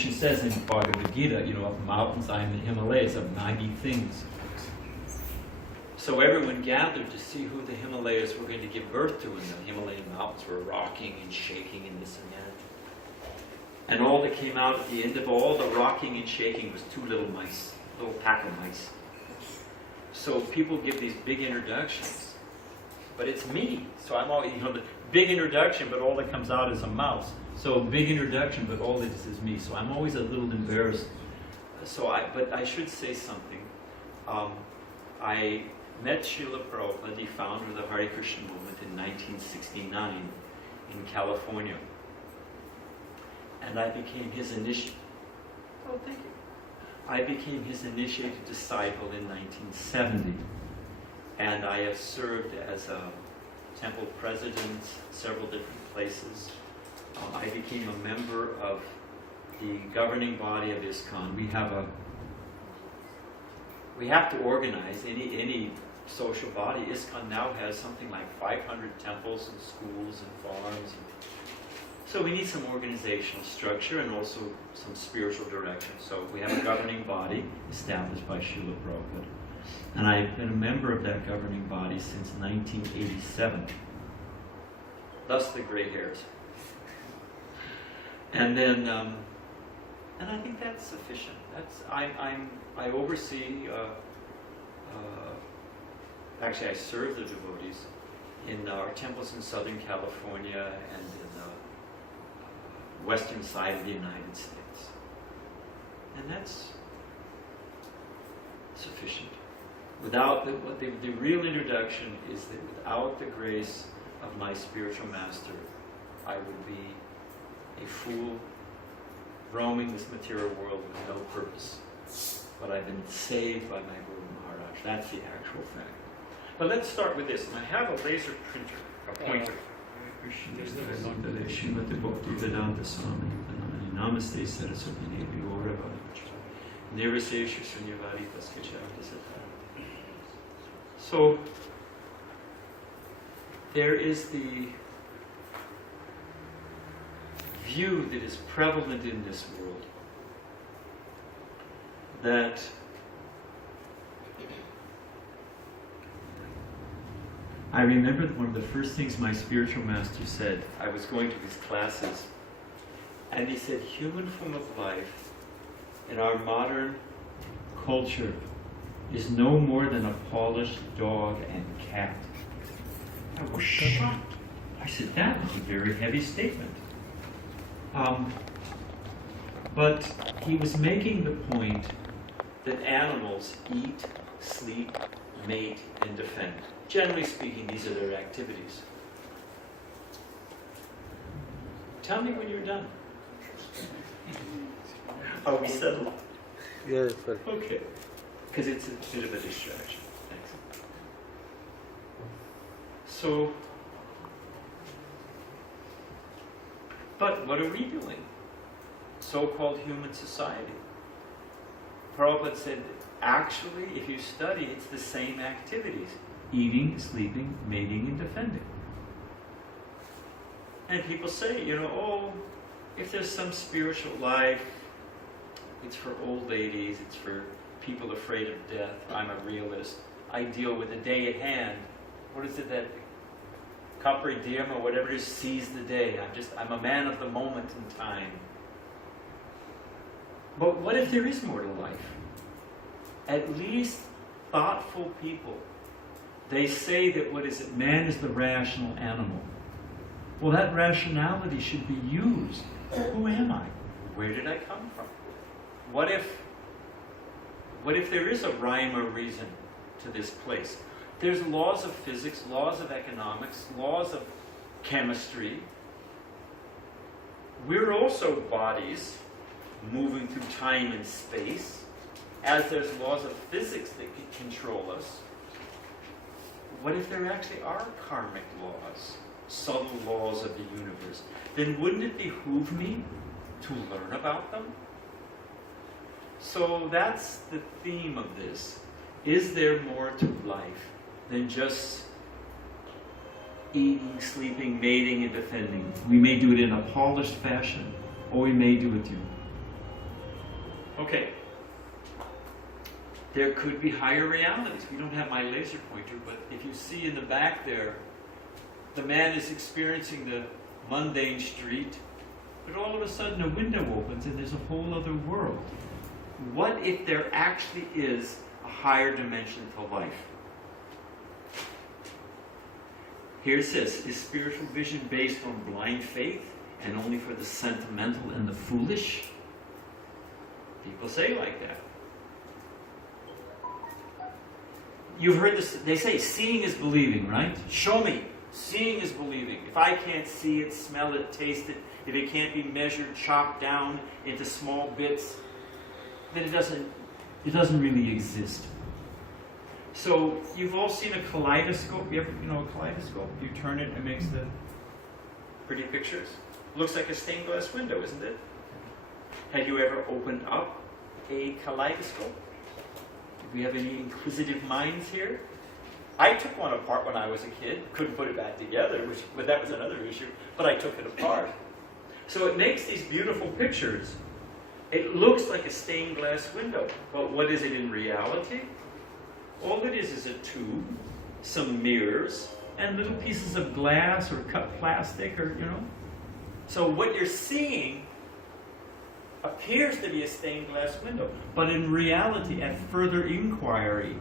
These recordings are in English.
Krishna says in Bhagavad Gita, you know, of mountains I am the Himalayas, of 90 things. So everyone gathered to see who the Himalayas were going to give birth to, and the Himalayan mountains were rocking and shaking and this and that. And all that came out at the end of all the rocking and shaking was 2 little mice, little pack of mice. So people give these big introductions, but it's me. So I'm all, you know, the big introduction, but all that comes out is a mouse. So big introduction, but all that is me. So I'm always a little embarrassed. But I should say something. I met Srila Prabhupada, the founder of the Hare Krishna movement, in 1969 in California. And I became his initiate. Oh, thank you. I became his initiated disciple in 1970. And I have served as a temple president, several different places. I became a member of the governing body of ISKCON. We have to organize any social body. ISKCON now has something like 500 temples and schools and farms. So we need some organizational structure and also some spiritual direction. So we have a governing body established by Srila Prabhupada. And I've been a member of that governing body since 1987. Thus the gray hairs. And then, and I think that's sufficient. I oversee, actually I serve the devotees in our temples in Southern California and in the western side of the United States. And that's sufficient. Without the real introduction is that without the grace of my spiritual master, I would be a fool roaming this material world with no purpose. But I've been saved by my Guru Maharaj. That's the actual fact. But let's start with this. And I have a laser printer, a pointer. Badrinarayan Swami. Namaste Saraswati Devi Ora Nirvasesha Sunyavadi Paskacharta Satara. So there is the view that is prevalent in this world that I remember one of the first things my spiritual master said. I was going to his classes, and he said, human form of life in our modern culture is no more than a polished dog and cat. I was shocked. I said, that was a very heavy statement. But he was making the point that animals eat, sleep, mate, and defend. Generally speaking, these are their activities. Tell me when you're done. Are we settled? Yes, sir. Okay. Because it's a bit of a distraction. Thanks. So, but what are we doing? So-called human society. Prabhupada said, actually, if you study, it's the same activities. Eating, sleeping, mating, and defending. And people say, you know, oh, if there's some spiritual life, it's for old ladies, it's for people afraid of death. I'm a realist. I deal with the day at hand. What is it that Capri Diem or whatever it is, seize the day. I'm a man of the moment in time. But what if there is more to life? At least thoughtful people, they say that man is the rational animal. Well, that rationality should be used. Who am I? Where did I come from? What if there is a rhyme or reason to this place? There's laws of physics, laws of economics, laws of chemistry. We're also bodies moving through time and space, as there's laws of physics that can control us. What if there actually are karmic laws, subtle laws of the universe? Then wouldn't it behoove me to learn about them? So that's the theme of this. Is there more to life than just eating, sleeping, mating, and defending? We may do it in a polished fashion, or we may do it Okay. There could be higher realities. We don't have my laser pointer, but if you see in the back there, the man is experiencing the mundane street, but all of a sudden a window opens and there's a whole other world. What if there actually is a higher dimension to life? Here it says, is spiritual vision based on blind faith and only for the sentimental and the foolish? People say like that. You've heard this, they say seeing is believing, right? Show me. Seeing is believing. If I can't see it, smell it, taste it, if it can't be measured, chopped down into small bits, then it doesn't really exist. So you've all seen a kaleidoscope. You ever, a kaleidoscope? You turn it and it makes the pretty pictures. Looks like a stained glass window, isn't it? Have you ever opened up a kaleidoscope? Do we have any inquisitive minds here? I took one apart when I was a kid. Couldn't put it back together, but that was another issue. But I took it apart. So it makes these beautiful pictures. It looks like a stained glass window. But what is it in reality? All it is a tube, some mirrors, and little pieces of glass or cut plastic or, So what you're seeing appears to be a stained glass window. But in reality, at further inquiry,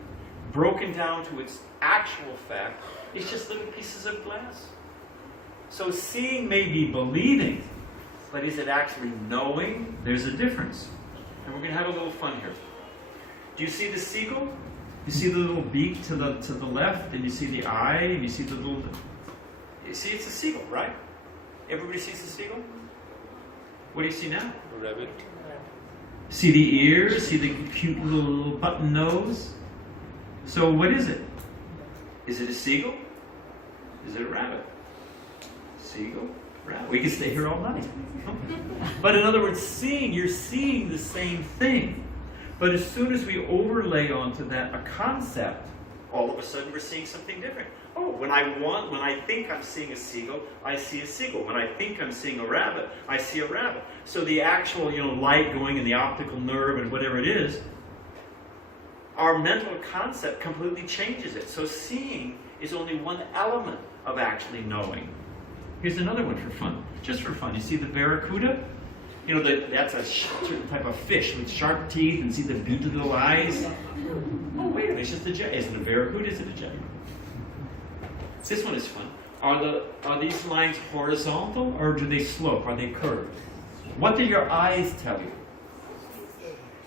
broken down to its actual fact, it's just little pieces of glass. So seeing may be believing, but is it actually knowing? There's a difference. And we're going to have a little fun here. Do you see the seagull? You see the little beak to the left, and you see the eye, and you see the little... You see it's a seagull, right? Everybody sees the seagull? What do you see now? A rabbit. See the ears? See the cute little button nose? So what is it? Is it a seagull? Is it a rabbit? Seagull, rabbit. We could stay here all night. But in other words, you're seeing the same thing. But as soon as we overlay onto that a concept, all of a sudden we're seeing something different. Oh, when I think I'm seeing a seagull, I see a seagull. When I think I'm seeing a rabbit, I see a rabbit. So the actual, light going in the optical nerve and whatever it is, our mental concept completely changes it. So seeing is only one element of actually knowing. Here's another one for fun. Just for fun. You see the barracuda? That's a certain type of fish with sharp teeth, and see the beady little eyes? Oh, wait a minute, it's just a jet. Is it a barracuda? Is it a jet? This one is fun. Are these lines horizontal, or do they slope? Are they curved? What do your eyes tell you?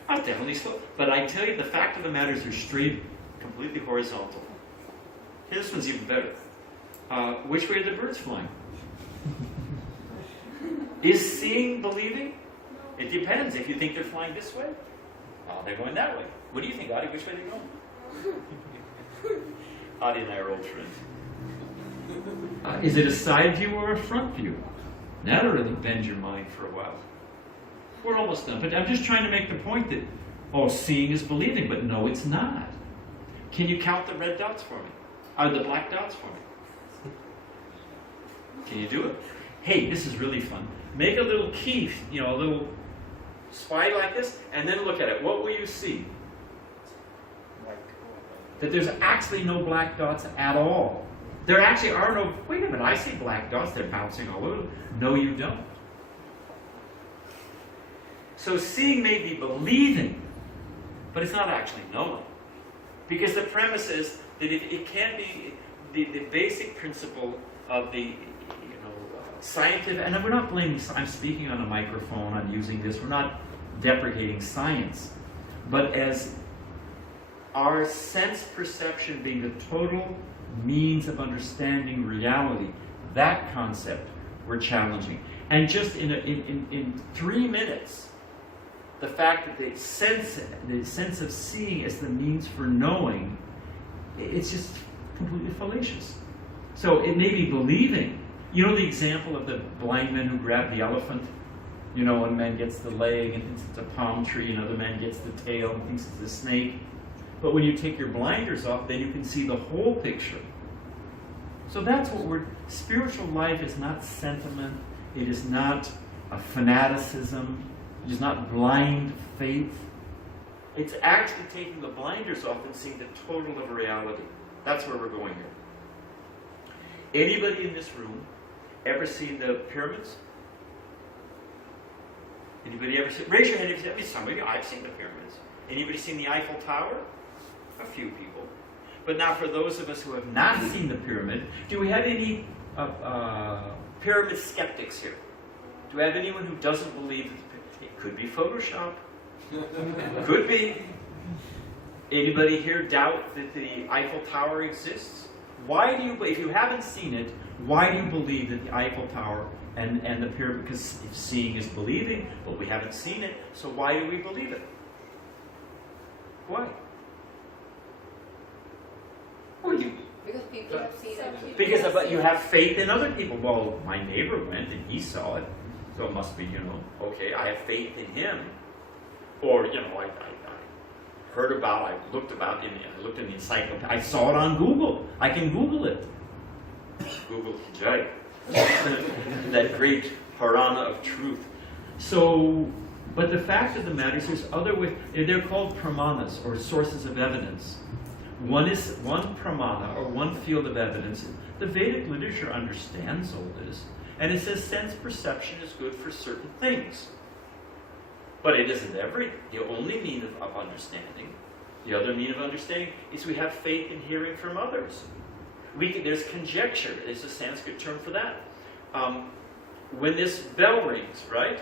Oh, definitely slope. But I tell you, the fact of the matter is they're straight, completely horizontal. This one's even better. Which way are the birds flying? Is seeing believing? It depends. If you think they're flying this way, they're going that way. What do you think, Adi? Which way are they going? Adi and I are old friends. Is it a side view or a front view? That'll really bend your mind for a while. We're almost done, but I'm just trying to make the point that, seeing is believing, but no, it's not. Can you count the red dots for me? The black dots for me? Can you do it? Hey, this is really fun. Make a little key, a little spy like this, and then look at it. What will you see? That there's actually no black dots at all. There actually are no... Wait a minute, I see black dots. They're bouncing all over. No, you don't. So seeing may be believing, but it's not actually knowing. Because the premise is that it can't be... The basic principle of the... scientific, and we're not blaming, I'm speaking on a microphone, I'm using this, we're not deprecating science, but as our sense perception being the total means of understanding reality, that concept we're challenging. And just in 3 minutes, the fact that the sense of seeing as the means for knowing, it's just completely fallacious. So it may be believing. You know the example of the blind man who grabbed the elephant? One man gets the leg and thinks it's a palm tree, another man gets the tail and thinks it's a snake. But when you take your blinders off, then you can see the whole picture. So that's what spiritual life is not sentiment, it is not a fanaticism, It's not blind faith. It's actually taking the blinders off and seeing the total of reality. That's where we're going here. Anybody in this room ever seen the pyramids? Anybody ever seen? Raise your hand if you've somebody. I've seen the pyramids. Anybody seen the Eiffel Tower? A few people. But now for those of us who have not seen the pyramid, do we have any pyramid skeptics here? Do we have anyone who doesn't believe that it could be Photoshop? Could be. Anybody here doubt that the Eiffel Tower exists? Why do you, if you haven't seen it, why do you believe that the Eiffel Tower and the pyramid, because seeing is believing, but we haven't seen it, so why do we believe it? Why? Well, because people have seen it. Because you have faith in other people. Well, my neighbor went and he saw it, so it must be, okay, I have faith in him. Or, I heard about, I looked in the encyclopedia. I saw it on Google. I can Google it. Google Jai. That great Purana of truth. So, but the fact of the matter is there's other ways. They're called pramanas, or sources of evidence. One pramana, or one field of evidence. The Vedic literature understands all this. And it says sense perception is good for certain things. But it isn't the only mean of understanding. The other mean of understanding is we have faith in hearing from others. There's conjecture. There's a Sanskrit term for that. When this bell rings, right?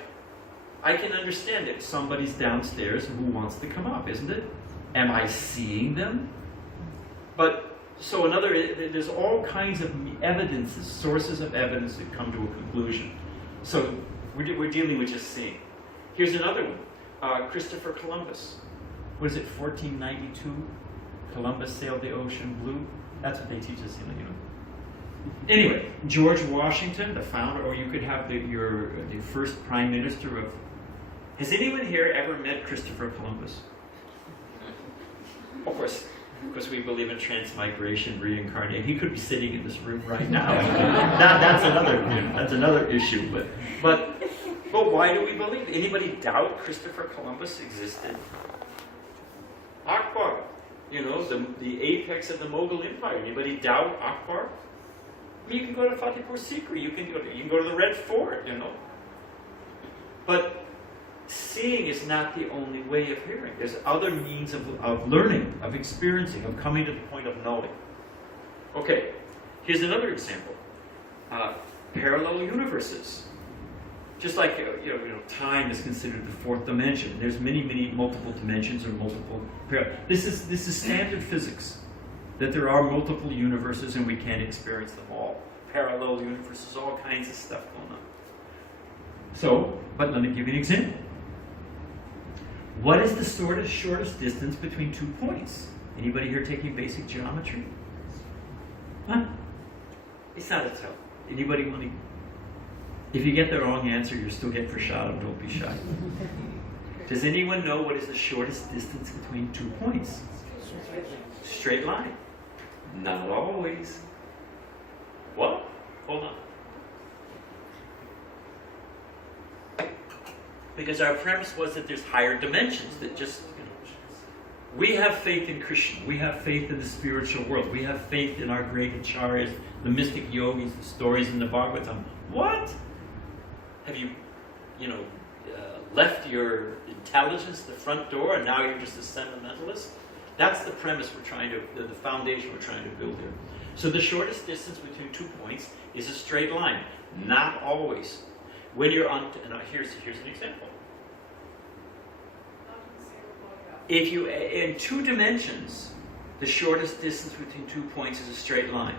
I can understand it. Somebody's downstairs who wants to come up, isn't it? Am I seeing them? But, there's all kinds of evidences, sources of evidence that come to a conclusion. So, we're dealing with just seeing. Here's another one. Christopher Columbus. What is it, 1492? Columbus sailed the ocean blue. That's what they teach us, Anyway, George Washington, the founder, or you could have the first prime minister of... Has anyone here ever met Christopher Columbus? Of course, because we believe in transmigration, reincarnation. He could be sitting in this room right now. That's another issue. But why do we believe? Anybody doubt Christopher Columbus existed? Akbar, the apex of the Mughal Empire. Anybody doubt Akbar? You can go to Fatehpur Sikri. You can go to the Red Fort. But seeing is not the only way of hearing. There's other means of learning, of experiencing, of coming to the point of knowing. Okay, here's another example. Parallel universes. Just like time is considered the fourth dimension. There's many multiple dimensions or multiple. This is standard physics. That there are multiple universes and we can't experience them all. Parallel universes, all kinds of stuff going on. So, but let me give you an example. What is the shortest distance between 2 points? Anybody here taking basic geometry? Huh? It's not a tough. Anybody want to? If you get the wrong answer, you still get prashadam. Don't be shy. Does anyone know what is the shortest distance between 2 points? Straight line. Not always. What? Hold on. Because our premise was that there's higher dimensions that just, we have faith in Krishna. We have faith in the spiritual world. We have faith in our great acharyas, the mystic yogis, the stories in the Bhagavatam. What? Have you, left your intelligence at the front door and now you're just a sentimentalist? That's the premise the foundation we're trying to build here. So the shortest distance between 2 points is a straight line. Not always. When you're on, here's an example. If you, in 2 dimensions, the shortest distance between 2 points is a straight line.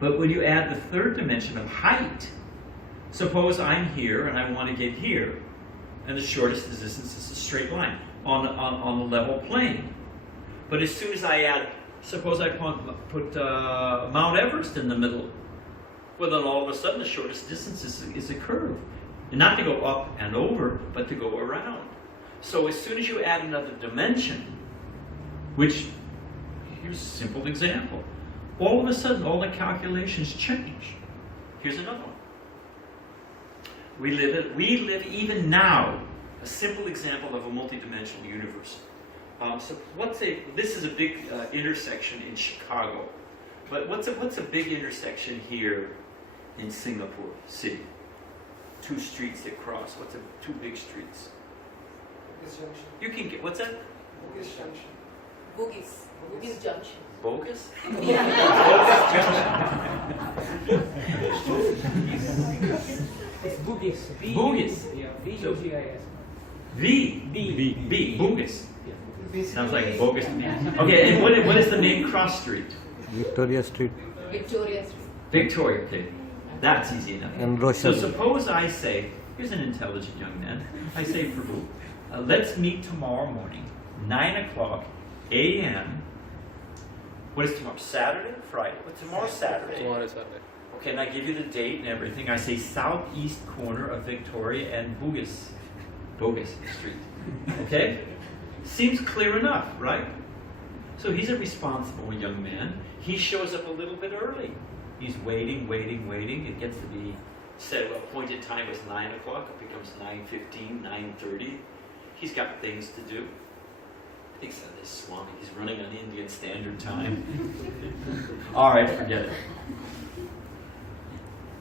But when you add the 3rd dimension of height, suppose I'm here and I want to get here, and the shortest distance is a straight line on a level plane. But as soon as I add, suppose I put Mount Everest in the middle, well then all of a sudden the shortest distance is a curve. And not to go up and over, but to go around. So as soon as you add another dimension, which, here's a simple example, all of a sudden all the calculations change. Here's another one. We live even now a simple example of a multidimensional universe. This is a big intersection in Chicago, but what's a big intersection here in Singapore City? Two streets that cross. Two big streets? Bogus Junction. You can get, what's that? Bogus Junction. Boogies. Boogies Junction. Bogus? It's Bugis. Bugis. Yeah, B-U-G-I-S. B. Bogus. Yeah. Sounds like bogus to me. Okay, and what is the main cross street? Victoria Street Victoria Street. Victoria, okay. That's easy enough. and So Rochelle. suppose I say, here's an intelligent young man. I say, Prabhu, let's meet tomorrow morning, 9 o'clock a.m. What is tomorrow? Saturday? Friday? What's tomorrow? Saturday. Tomorrow is Sunday. Okay, and I give you the date and everything. I say southeast corner of Victoria and Bogus Street. Okay? Seems clear enough, right? So he's a responsible young man. He shows up a little bit early. He's waiting. It gets to be said, appointed time was 9 o'clock. It becomes 9:15, 9:30. He's got things to do. Thinks of this Swami. He's running on Indian Standard Time. All right, forget it.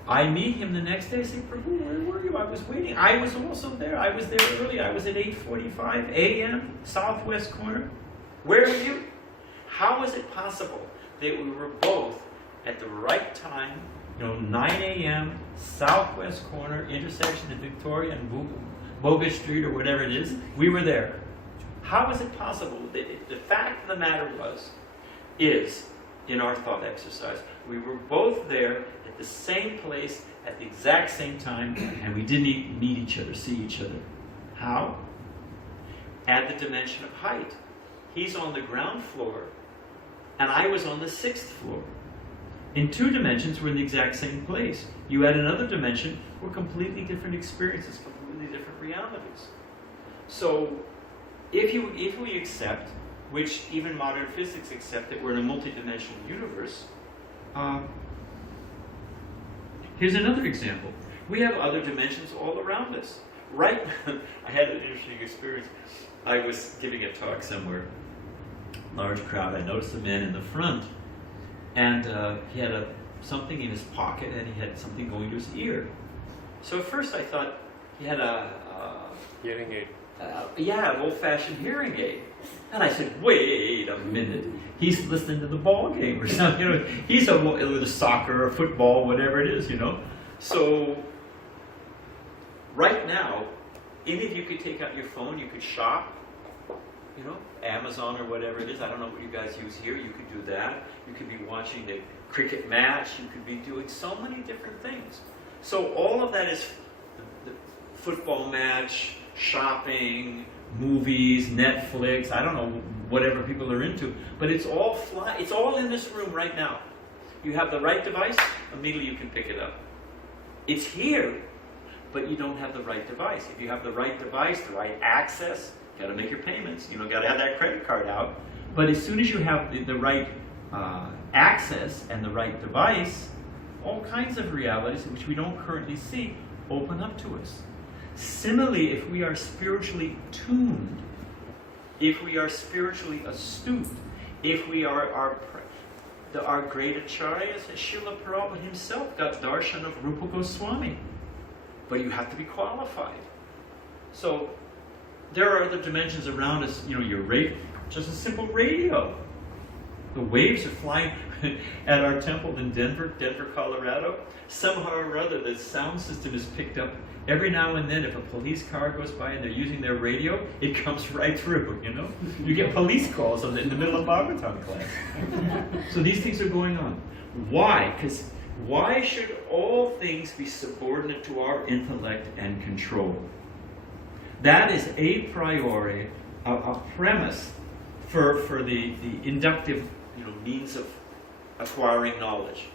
I meet him the next day. I say, Prabhu, where were you? I was waiting. I was also there. I was there early. I was at 8:45 a.m. southwest corner. Where were you? How is it possible that we were both at the right time, 9 a.m., southwest corner, intersection of Victoria and Bogus Street or whatever it is? We were there. How is it possible? The fact of the matter is, in our thought exercise, we were both there at the same place at the exact same time, and we didn't meet each other, see each other. How? Add the dimension of height. He's on the ground floor, and I was on the 6th floor. In 2 dimensions, we're in the exact same place. You add another dimension, we're completely different experiences, completely different realities. So, if we accept, which even modern physics accept, that we're in a multidimensional universe, here's another example. We have other dimensions all around us. Right? I had an interesting experience. I was giving a talk somewhere, large crowd. I noticed a man in the front, and he had something in his pocket, and he had something going to his ear. So at first I thought he had a Hearing aid. an old-fashioned hearing aid. And I said, wait a minute. He's listening to the ball game or something. He's with a soccer or football, whatever it is, So right now, any of you could take out your phone, you could shop, Amazon or whatever it is. I don't know what you guys use here. You could do that. You could be watching the cricket match. You could be doing so many different things. So all of that is the football match, shopping, movies, Netflix, I don't know, whatever people are into, but it's all in this room right now. You have the right device, immediately you can pick it up. It's here, but you don't have the right device. If you have the right device, the right access, you got to make your payments, got to have that credit card out. But as soon as you have the right access and the right device, all kinds of realities which we don't currently see open up to us. Similarly, if we are spiritually tuned, if we are spiritually astute, if we are our great acharyas, Srila Prabhupada himself got darshan of Rupa Goswami. But you have to be qualified. So there are other dimensions around us, your radio, just a simple radio. The waves are flying at our temple in Denver, Colorado. Somehow or other, the sound system is picked up. Every now and then, if a police car goes by and they're using their radio, it comes right through, You get police calls in the middle of Bhagavatam class. So these things are going on. Why? Because why should all things be subordinate to our intellect and control? That is a priori, a premise for the inductive means of acquiring knowledge.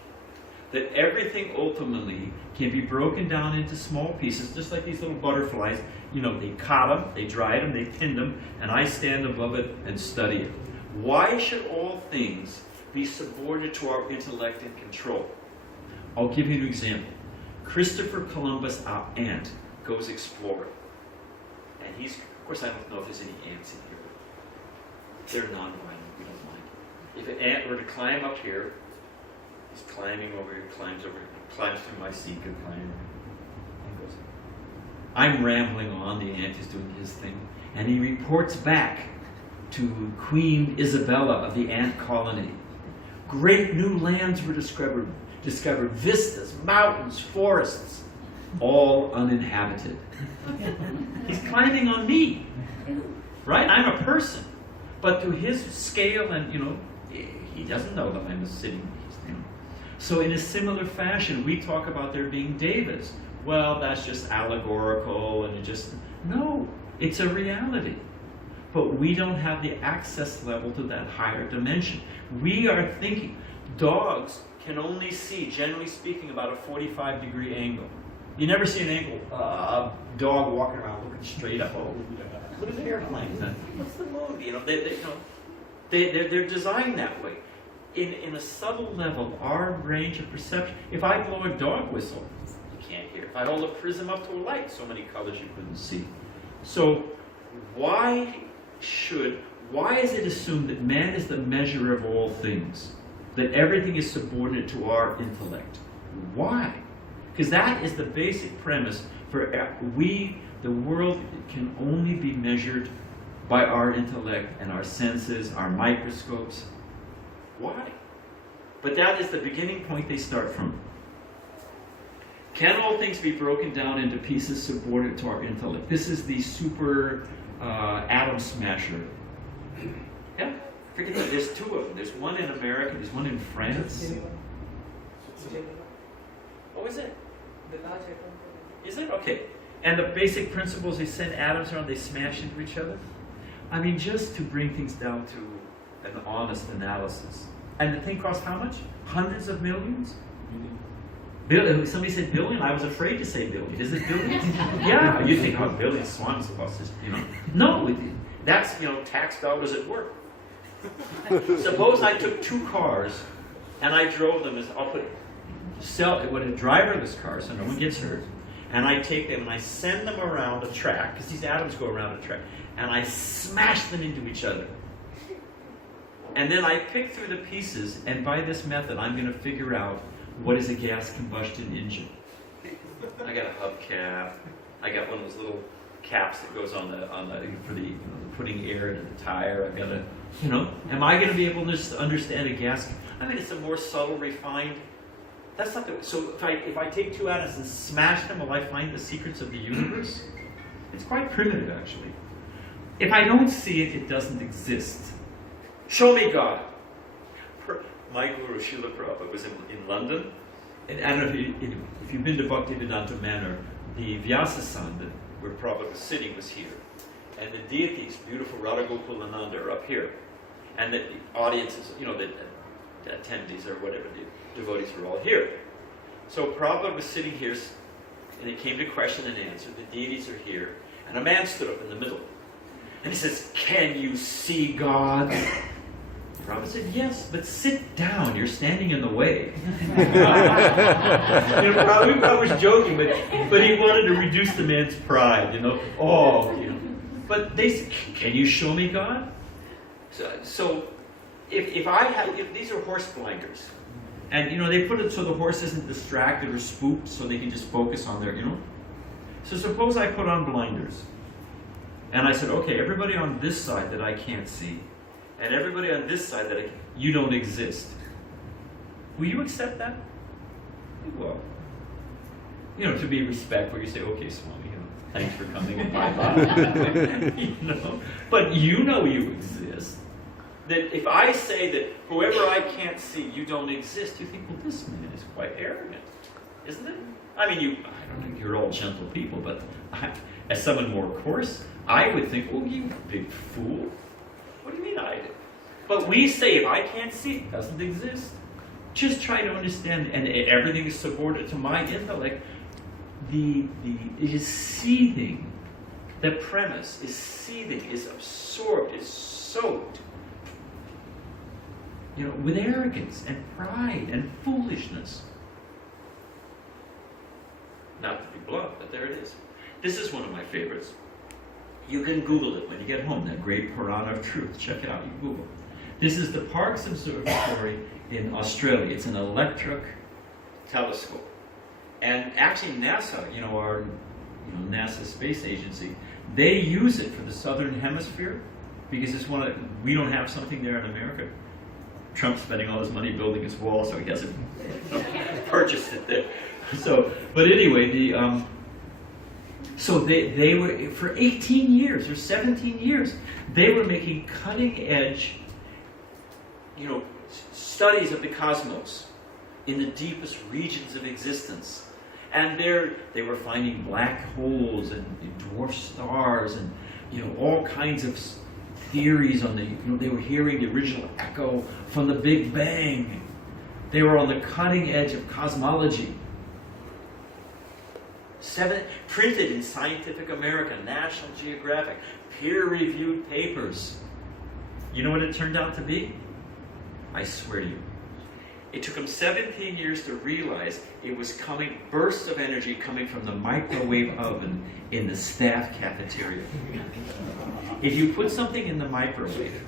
That everything ultimately can be broken down into small pieces, just like these little butterflies. They caught them, they dried them, they pinned them, and I stand above it and study it. Why should all things be subordinate to our intellect and control? I'll give you an example. Christopher Columbus, our aunt, goes exploring. And And he's, of course, I don't know if there's any ants in here. They're non-violent, we don't mind. If an ant were to climb up here, he's climbing over here, climbs over here, climbs through my seat, and climbs, and goes. I'm rambling on, the ant is doing his thing, and he reports back to Queen Isabella of the ant colony. Great new lands were discovered, vistas, mountains, forests, all uninhabited. He's climbing on me, right? I'm a person, but to his scale, and he doesn't know that I'm a sitting beast. So in a similar fashion, we talk about there being devas. Well, that's just allegorical, and no, it's a reality. But we don't have the access level to that higher dimension. We are thinking, dogs can only see, generally speaking, about a 45-degree angle. You never see an angle, dog walking around looking straight up. Oh, look at the airplanes. What's the mode? They're designed that way. In a subtle level, our range of perception, if I blow a dog whistle, you can't hear. If I hold a prism up to a light, so many colors you couldn't see. So why is it assumed that man is the measure of all things? That everything is subordinate to our intellect? Why? Because that is the basic premise for the world can only be measured by our intellect and our senses, our microscopes. Why? But that is the beginning point they start from. Can all things be broken down into pieces subordinate to our intellect? This is the super atom smasher. Yeah, forget that. There's two of them. There's one in America. There's one in France. What was it? The large atom. Is it? Okay. And the basic principles, they send atoms around, they smash into each other. I mean, just to bring things down to an honest analysis. And the thing costs how much? Hundreds of millions? Somebody said billion. I was afraid to say billion. Is it billion? Yeah, you think, billion swans cost this, No, that's, tax dollars at work. Suppose I took two cars and I drove them with a driverless car so no one gets hurt. And I take them and I send them around a track, because these atoms go around a track, and I smash them into each other. And then I pick through the pieces, and by this method, I'm going to figure out what is a gas combustion engine. I got a hubcap. I got one of those little caps that goes on for the putting air into the tire. I've got a, am I going to be able to understand a gas? I mean, it's a more subtle, refined. That's not the. So if I take two atoms and smash them, will I find the secrets of the universe? It's quite primitive, actually. If I don't see it, it doesn't exist. Show me God. My guru, Srila Prabhupada, was in London. And I don't know if you've been to Bhaktivedanta Manor, the Vyasa-san, where Prabhupada was sitting, was here. And the deities, beautiful Radha Gokulananda, are up here. And the audiences, the attendees or whatever, the devotees were all here. So Prabhupada was sitting here, and it came to question and answer. The deities are here. And a man stood up in the middle. And he says, "Can you see God?" Prabhupada said, "Yes, but sit down. You're standing in the way." Prabhupada was joking, but he wanted to reduce the man's pride. But they said, "Can you show me God?" So if these are horse blinders, and they put it so the horse isn't distracted or spooked, so they can just focus on their. So suppose I put on blinders, and I said, "Okay, everybody on this side that I can't see, and everybody on this side that you don't exist." Will you accept that? Well, to be respectful, you say, "Okay, Swami, thanks for coming and bye-bye." But you exist. That if I say that whoever I can't see, you don't exist, you think, well, this man is quite arrogant, isn't it? I mean, I don't think you're all gentle people, but as someone more coarse, I would think, "Oh, you big fool. What do you mean I do?" But we say, if I can't see, it doesn't exist. Just try to understand, and everything is subordinate to my intellect. It is seething. The premise is seething, is absorbed, is soaked. With arrogance and pride and foolishness. Not to be blunt, but there it is. This is one of my favorites. You can Google it when you get home, that great Purana of Truth. Check it out, you Google. This is the Parkes Observatory in Australia. It's an electric telescope. And actually NASA, NASA Space Agency, they use it for the Southern Hemisphere because it's we don't have something there in America. Trump's spending all his money building his wall, so he hasn't purchased it there. So, but anyway, so they were, for 18 years or 17 years, they were making cutting edge, studies of the cosmos in the deepest regions of existence. And they were finding black holes and dwarf stars and, all kinds of theories on they were hearing the original echo from the Big Bang. They were on the cutting edge of cosmology. Printed in Scientific American, National Geographic, peer-reviewed papers. You know what it turned out to be? I swear to you. It took them 17 years to realize it was bursts of energy coming from the microwave oven in the staff cafeteria. If you put something in the microwave,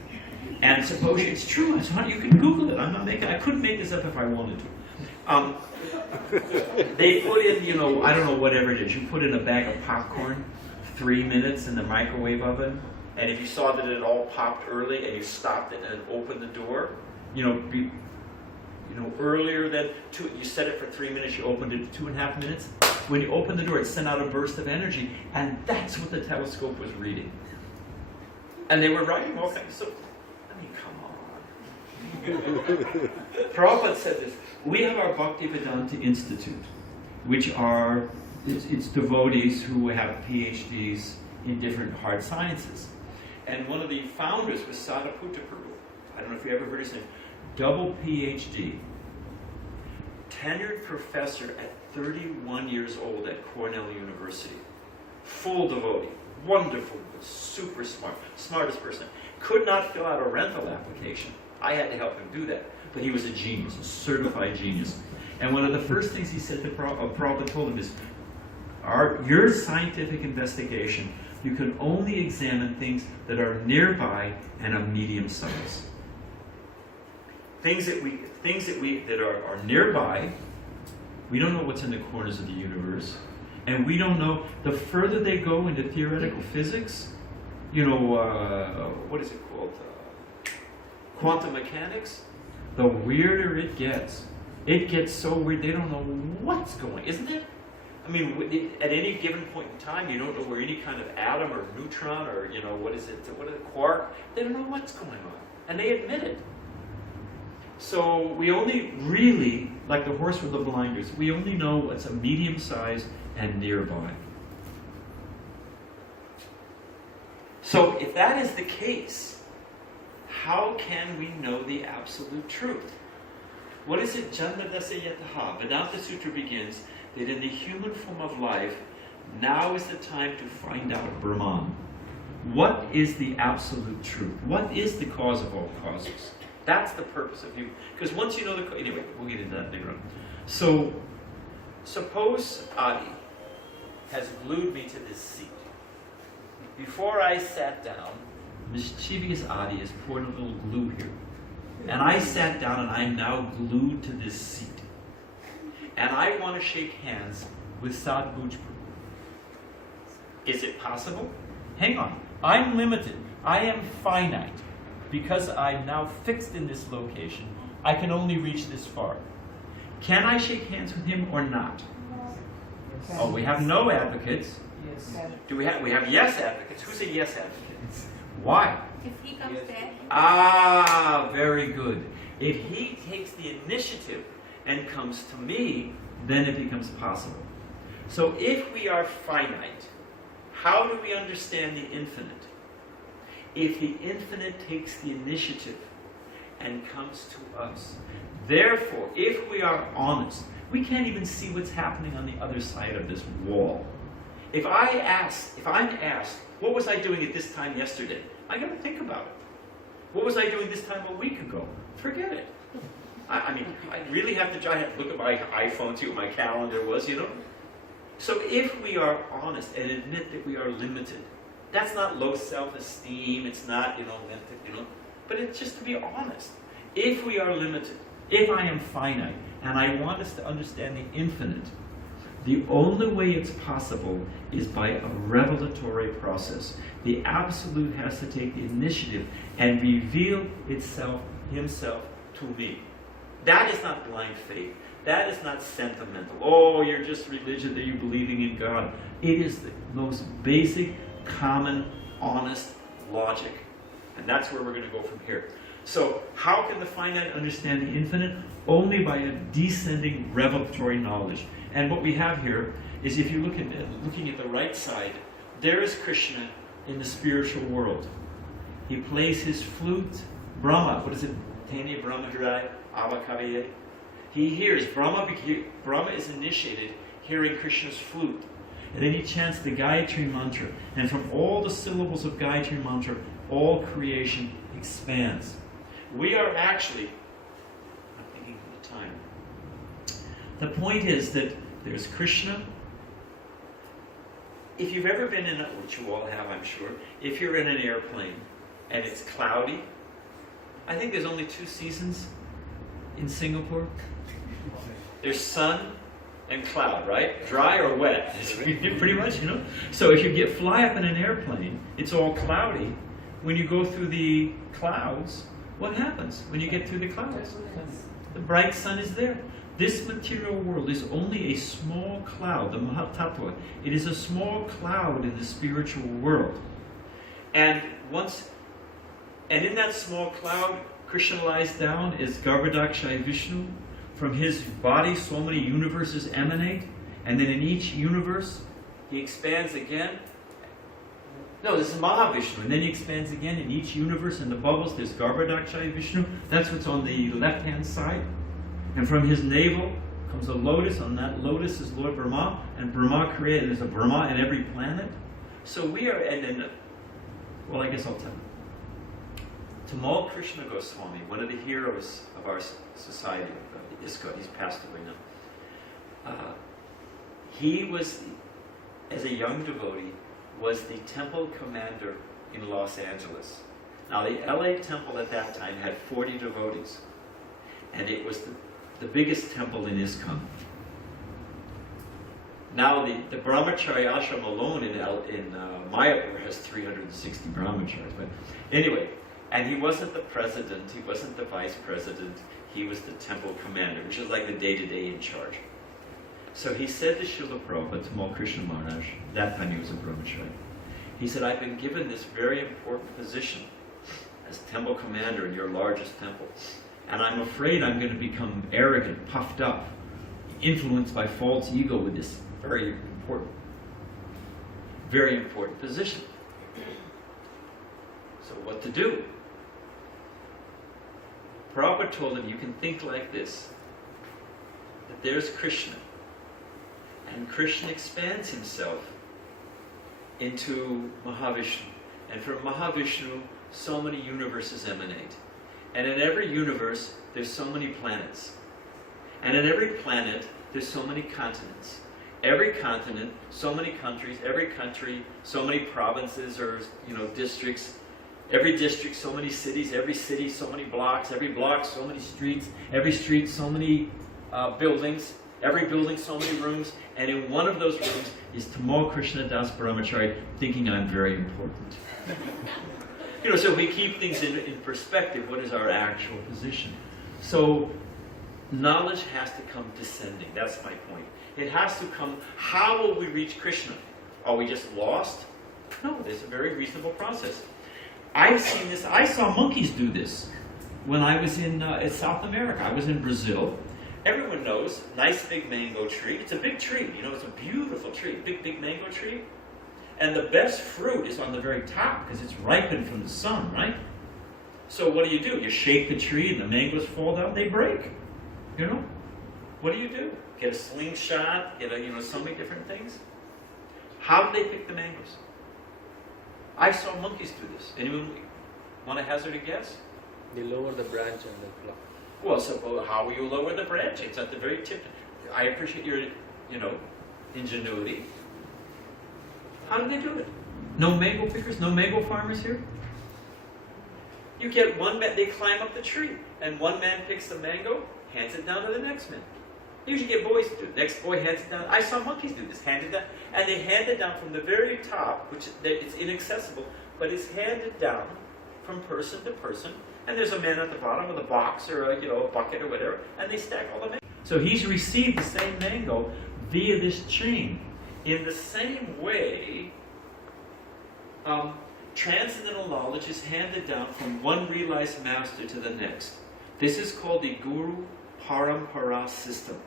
and suppose it's true, you can Google it. I couldn't make this up if I wanted to. They put in, I don't know, whatever it is. You put in a bag of popcorn, 3 minutes in the microwave oven, and if you saw that it all popped early and you stopped it and opened the door, earlier than you set it for 3 minutes, you opened it 2.5 minutes. When you opened the door, it sent out a burst of energy, and that's what the telescope was reading. And they were writing all kinds. So, come on. Prabhupada said this. We have our Bhaktivedanta Institute, which it's devotees who have PhDs in different hard sciences. And one of the founders was Sadhaputta Prabhu. I don't know if you ever heard his name. Double PhD, tenured professor at 31 years old at Cornell University. Full devotee, wonderful, super smart, smartest person. Could not fill out a rental application. I had to help him do that. But he was a genius, a certified genius. And one of the first things he said to Prabhupada told him is, your scientific investigation, you can only examine things that are nearby and of medium size. Things that are nearby, we don't know what's in the corners of the universe, and we don't know, the further they go into theoretical physics, what is it called? Quantum mechanics, the weirder it gets. It gets so weird, they don't know what's going, isn't it? I mean, at any given point in time, you don't know where any kind of atom or neutron or, what is it, quark, they don't know what's going on. And they admit it. So we only really, like the horse with the blinders, we only know what's a medium size and nearby. So if that is the case, how can we know the absolute truth? What is it? Janmadasa yataha. Vedanta Sutra begins that in the human form of life, now is the time to find out Brahman. What is the absolute truth? What is the cause of all causes? That's the purpose of you. Because once you know anyway, we'll get into that later on. So, suppose Adi has glued me to this seat. Before I sat down, mischievous Adi has poured a little glue here. And I sat down and I'm now glued to this seat. And I want to shake hands with Sadhguru. Is it possible? Hang on. I'm limited. I am finite. Because I'm now fixed in this location, I can only reach this far. Can I shake hands with him or not? Yes. Oh, we have no advocates. Yes. Do we have yes advocates? Who's a yes advocate? Why? If he comes there, Ah, very good. If he takes the initiative and comes to me, then it becomes possible. So if we are finite, how do we understand the infinite? If the infinite takes the initiative and comes to us. Therefore, if we are honest, we can't even see what's happening on the other side of this wall. If I'm asked, what was I doing at this time yesterday? I got to think about it. What was I doing this time a week ago? Forget it. I really have to look at my iPhone, see what my calendar was, So if we are honest and admit that we are limited, That's not low self-esteem. It's not, mental, but it's just to be honest. If we are limited, if I am finite, and I want us to understand the infinite, the only way it's possible is by a revelatory process. The Absolute has to take the initiative and reveal himself to me. That is not blind faith. That is not sentimental. Oh, you're just religious, that you're believing in God. It is the most basic, common, honest logic. And that's where we're going to go from here. So, how can the finite understand the infinite? Only by a descending revelatory knowledge. And what we have here is, if you're looking at the right side, there is Krishna in the spiritual world. He plays his flute, Brahma. What is it? Tene Brahmadrai Avakavaye. He hears, Brahma is initiated hearing Krishna's flute. And then he chants the Gayatri mantra. And from all the syllables of Gayatri mantra, all creation expands. We are actually, I'm thinking of the time. The point is that there's Krishna. If you've ever been in, which you all have, I'm sure, if you're in an airplane and it's cloudy, I think there's only 2 seasons in Singapore. There's sun and cloud, right? Dry or wet, pretty much, So if you fly up in an airplane, it's all cloudy. When you go through the clouds, what happens when you get through the clouds? The bright sun is there. This material world is only a small cloud, the Mahatattva. It is a small cloud in the spiritual world. And in that small cloud, Krishna lies down as Garbhodakshaya Vishnu. From his body, so many universes emanate. And then in each universe, he expands again. No, this is Mahavishnu. And then he expands again in each universe. In the bubbles, there's Garbhodakshaya Vishnu. That's what's on the left-hand side. And from his navel comes a lotus. On that lotus is Lord Brahma. And Brahma created. There's a Brahma in every planet. So we are, well, I guess I'll tell you. Tamal Krishna Goswami, one of the heroes of our society, ISKCON, he's passed away now. He was, as a young devotee, was the temple commander in Los Angeles. Now, the LA temple at that time had 40 devotees. And it was the biggest temple in ISKCON. Now, the Brahmachari ashram alone in Mayapur has 360 brahmacharis. But anyway, and he wasn't the president, he wasn't the vice president, he was the temple commander, which is like the day-to-day in charge. So he said to Srila Prabhupada, Tamal Krishna Maharaj, that time he was a brahmachari, he said, I've been given this very important position as temple commander in your largest temple. And I'm afraid I'm going to become arrogant, puffed up, influenced by false ego with this very important position. So what to do? Prabhupada told him, you can think like this, that there's Krishna, and Krishna expands himself into Mahavishnu. And from Mahavishnu, so many universes emanate. And in every universe, there's so many planets. And in every planet, there's so many continents. Every continent, so many countries. Every country, so many provinces or districts. Every district, so many cities. Every city, so many blocks. Every block, so many streets. Every street, so many buildings. Every building, so many rooms. And in one of those rooms is Tamal Krishna Das Brahmachari, thinking I'm very important. So we keep things in perspective. What is our actual position? So knowledge has to come descending. That's my point. It has to come. How will we reach Krishna? Are we just lost? No, there's a very reasonable process. I've seen this. I saw monkeys do this when I was in South America. I was in Brazil. Everyone knows, nice big mango tree. It's a big tree. It's a beautiful tree. Big mango tree. And the best fruit is on the very top because it's ripened from the sun, right? So what do? You shake the tree and the mangoes fall down, they break. What do? Get a slingshot, get so many different things. How do they pick the mangoes? I saw monkeys do this. Anyone want to hazard a guess? They lower the branch and the flower. Well, so how will you lower the branch? It's at the very tip. I appreciate your, ingenuity. How do they do it? No mango pickers? No mango farmers here? You get one man, they climb up the tree, and one man picks the mango, hands it down to the next man. You usually get boys to do it. Next boy hands it down. I saw monkeys do this, hand it down. And they hand it down from the very top, which it's inaccessible, but it's handed down from person to person. And there's a man at the bottom with a box or a bucket or whatever, and they stack all the mango. So he's received the same mango via this chain. In the same way, transcendental knowledge is handed down from one realized master to the next. This is called the Guru Parampara system.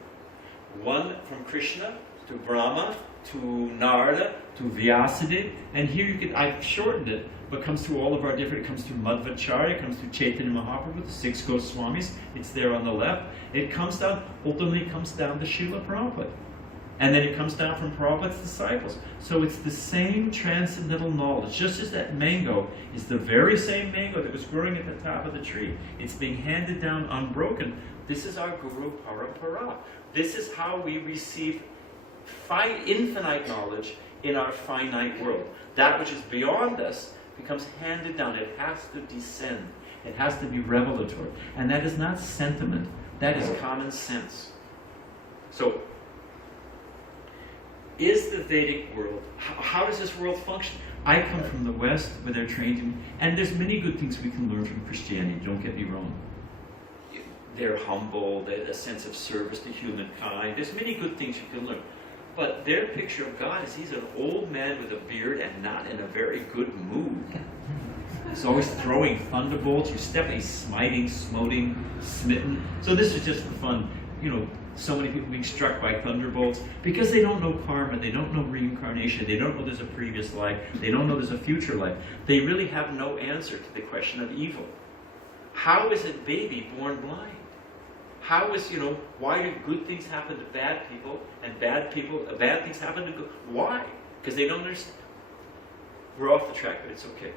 One from Krishna to Brahma to Narada to Vyasadeva, and here I've shortened it, but comes through all of our different, it comes through Madhvacharya, it comes through Chaitanya Mahaprabhu, the 6 Goswamis, it's there on the left. It comes down, ultimately comes down to Srila Prabhupada. And then it comes down from Prabhupada's disciples. So it's the same transcendental knowledge. Just as that mango is the very same mango that was growing at the top of the tree. It's being handed down unbroken. This is our Guru Parampara. This is how we receive infinite knowledge in our finite world. That which is beyond us becomes handed down. It has to descend. It has to be revelatory. And that is not sentiment. That is common sense. So, is the Vedic world, how does this world function? I come from the West, where they're trained in, and there's many good things we can learn from Christianity, don't get me wrong. They're humble, they have a sense of service to humankind. There's many good things you can learn. But their picture of God is he's an old man with a beard and not in a very good mood. He's always throwing thunderbolts. You step, he's smiting, smoting, smitten. So this is just for fun. So many people being struck by thunderbolts because they don't know karma, they don't know reincarnation, they don't know there's a previous life, they don't know there's a future life. They really have no answer to the question of evil. How is a baby born blind? How is, why do good things happen to bad people and bad things happen to good? Why? Because they don't understand. We're off the track, but it's okay.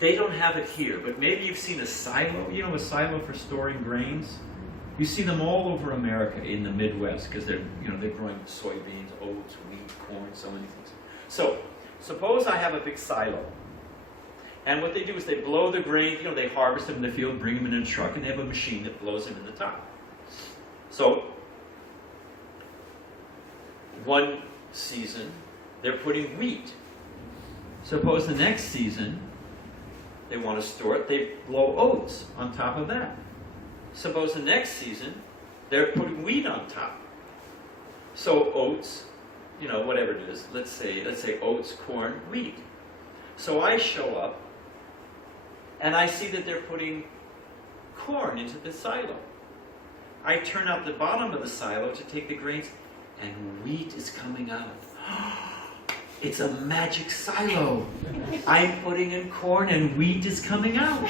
They don't have it here, but maybe you've seen a silo, a silo for storing grains. You see them all over America in the Midwest because they're growing soybeans, oats, wheat, corn, so many things. So, suppose I have a big silo. And what they do is they blow the grain, they harvest them in the field, bring them in a truck, and they have a machine that blows them in the top. So, one season, they're putting wheat. Suppose the next season, they want to store it, they blow oats on top of that. Suppose the next season, they're putting wheat on top. So oats, whatever it is, let's say oats, corn, wheat. So I show up, and I see that they're putting corn into the silo. I turn out the bottom of the silo to take the grains, and wheat is coming out. It's a magic silo. I'm putting in corn, and wheat is coming out.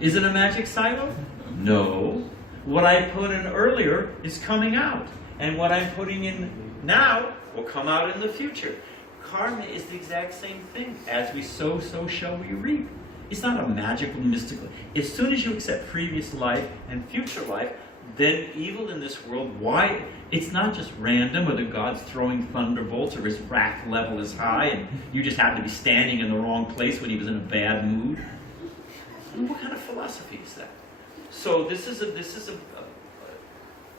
Is it a magic silo? No. What I put in earlier is coming out. And what I'm putting in now will come out in the future. Karma is the exact same thing. As we sow, so shall we reap. It's not a magical, mystical. As soon as you accept previous life and future life, then evil in this world, why? It's not just random, or the God's throwing thunderbolts, or his wrath level is high, and you just happen to be standing in the wrong place when he was in a bad mood. What kind of philosophy is that? So it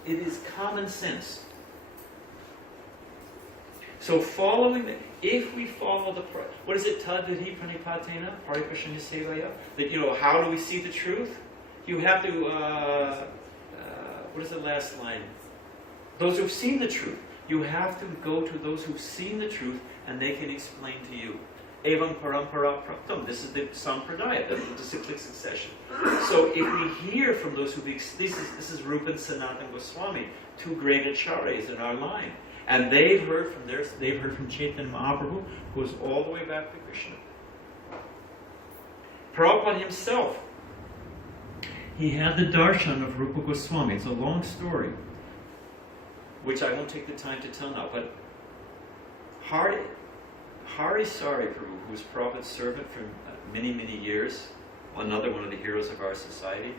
is common sense. So if we follow what is it, tadvihi pranipatena, paripashanya sevaya? That, how do we see the truth? You have to, what is the last line? Those who've seen the truth. You have to go to those who've seen the truth, and they can explain to you. Evam parampara praktam. This is the sampradaya, the cyclic succession. So if we hear from those this is Rupa and Sanatana Goswami, 2 great acharyas in our line. And they've heard from Chaitanya Mahaprabhu, who goes all the way back to Krishna. Prabhupada himself, he had the darshan of Rupa Goswami. It's a long story, which I won't take the time to tell now, but Hari Sari Prabhu, who was Prabhupada's servant for many, many years, another one of the heroes of our society,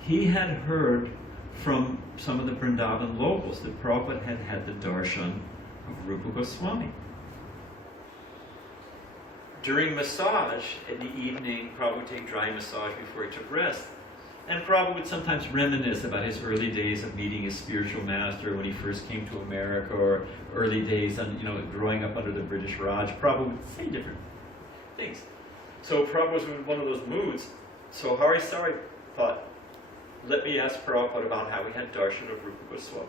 he had heard from some of the Vrindavan locals that Prabhupada had the darshan of Rupa Goswami. during massage in the evening, Prabhupada would take dry massage before he took rest. And Prabhupada would sometimes reminisce about his early days of meeting his spiritual master when he first came to America, or early days on, growing up under the British Raj. Prabhupada would say different things. So Prabhupada was in one of those moods. So Hari Sari thought, let me ask Prabhupada about how he had darshan of Rupa Goswami.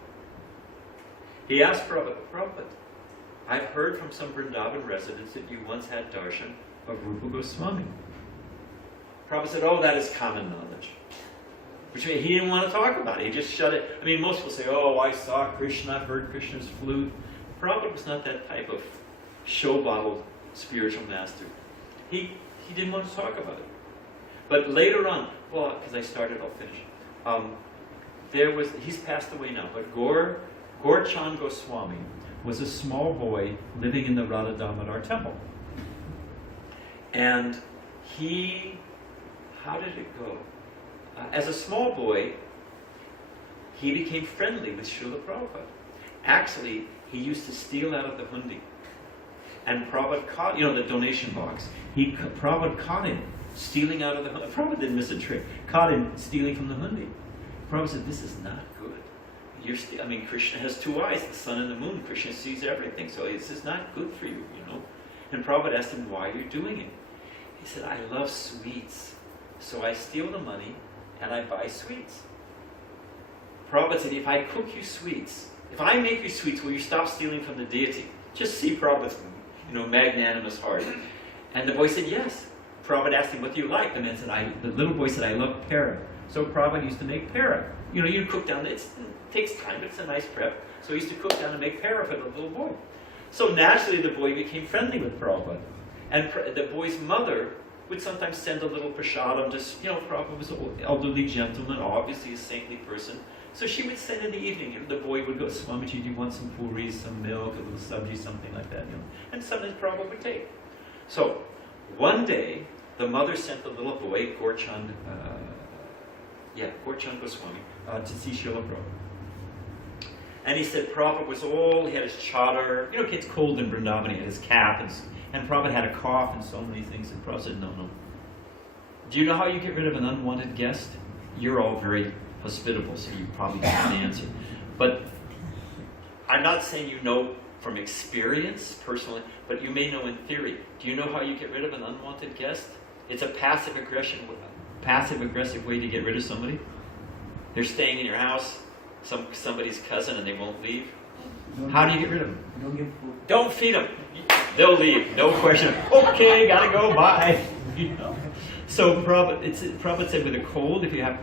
He asked Prabhupada, I've heard from some Vrindavan residents that you once had darshan of Rupa Goswami. Prabhupada said, oh, that is common knowledge. Which means he didn't want to talk about it. He just shut it. I mean, most people say, oh, I saw Krishna, heard Krishna's flute. Prabhupada was not that type of show-bottled spiritual master. He didn't want to talk about it. But later on, well, because I started, I'll finish. He's passed away now, but Gaurchand Goswami was a small boy living in the Radha Damodar temple. And how did it go? As a small boy, he became friendly with Srila Prabhupada. Actually, he used to steal out of the hundi. And Prabhupada caught, the donation box. Prabhupada caught him stealing out of the hundi. Prabhupada didn't miss a trick. Caught him stealing from the hundi. Prabhupada said, this is not good. Krishna has two eyes, the sun and the moon. Krishna sees everything, so this is not good for you, And Prabhupada asked him, why are you doing it? He said, I love sweets. So I steal the money and I buy sweets. Prabhupada said, if I cook you sweets, if I make you sweets, will you stop stealing from the deity? Just see Prabhupada's, magnanimous heart. And the boy said, yes. Prabhupada asked him, what do you like? The little boy said, I love para. So Prabhupada used to make para. You cook down, it takes time, but it's a nice prep. So he used to cook down and make para for the little boy. So naturally the boy became friendly with Prabhupada. And the boy's mother would sometimes send a little prasadam. Prabhupada was an elderly gentleman, obviously a saintly person. So she would send in the evening. The boy would go, Swamiji, do you want some puris, some milk, a little sabji, something like that? And sometimes Prabhupada would take. So one day, the mother sent the little boy, Gaurchand Goswami, to see Srila Prabhupada. And he said Prabhupada he had his chadar. It gets cold in Vrindavan, he had his cap, and Prabhupada had a cough and so many things. And Prabhupada said, no. Do you know how you get rid of an unwanted guest? You're all very hospitable, so you probably don't have the answer. But I'm not saying you know from experience, personally, but you may know in theory. Do you know how you get rid of an unwanted guest? It's a passive-aggressive way to get rid of somebody. They're staying in your house, somebody's cousin, and they won't leave. How do you get rid of them? Don't give food. Don't feed them. They'll leave, no question. Okay, gotta go, bye. So Prabhupada said, with a cold, if you have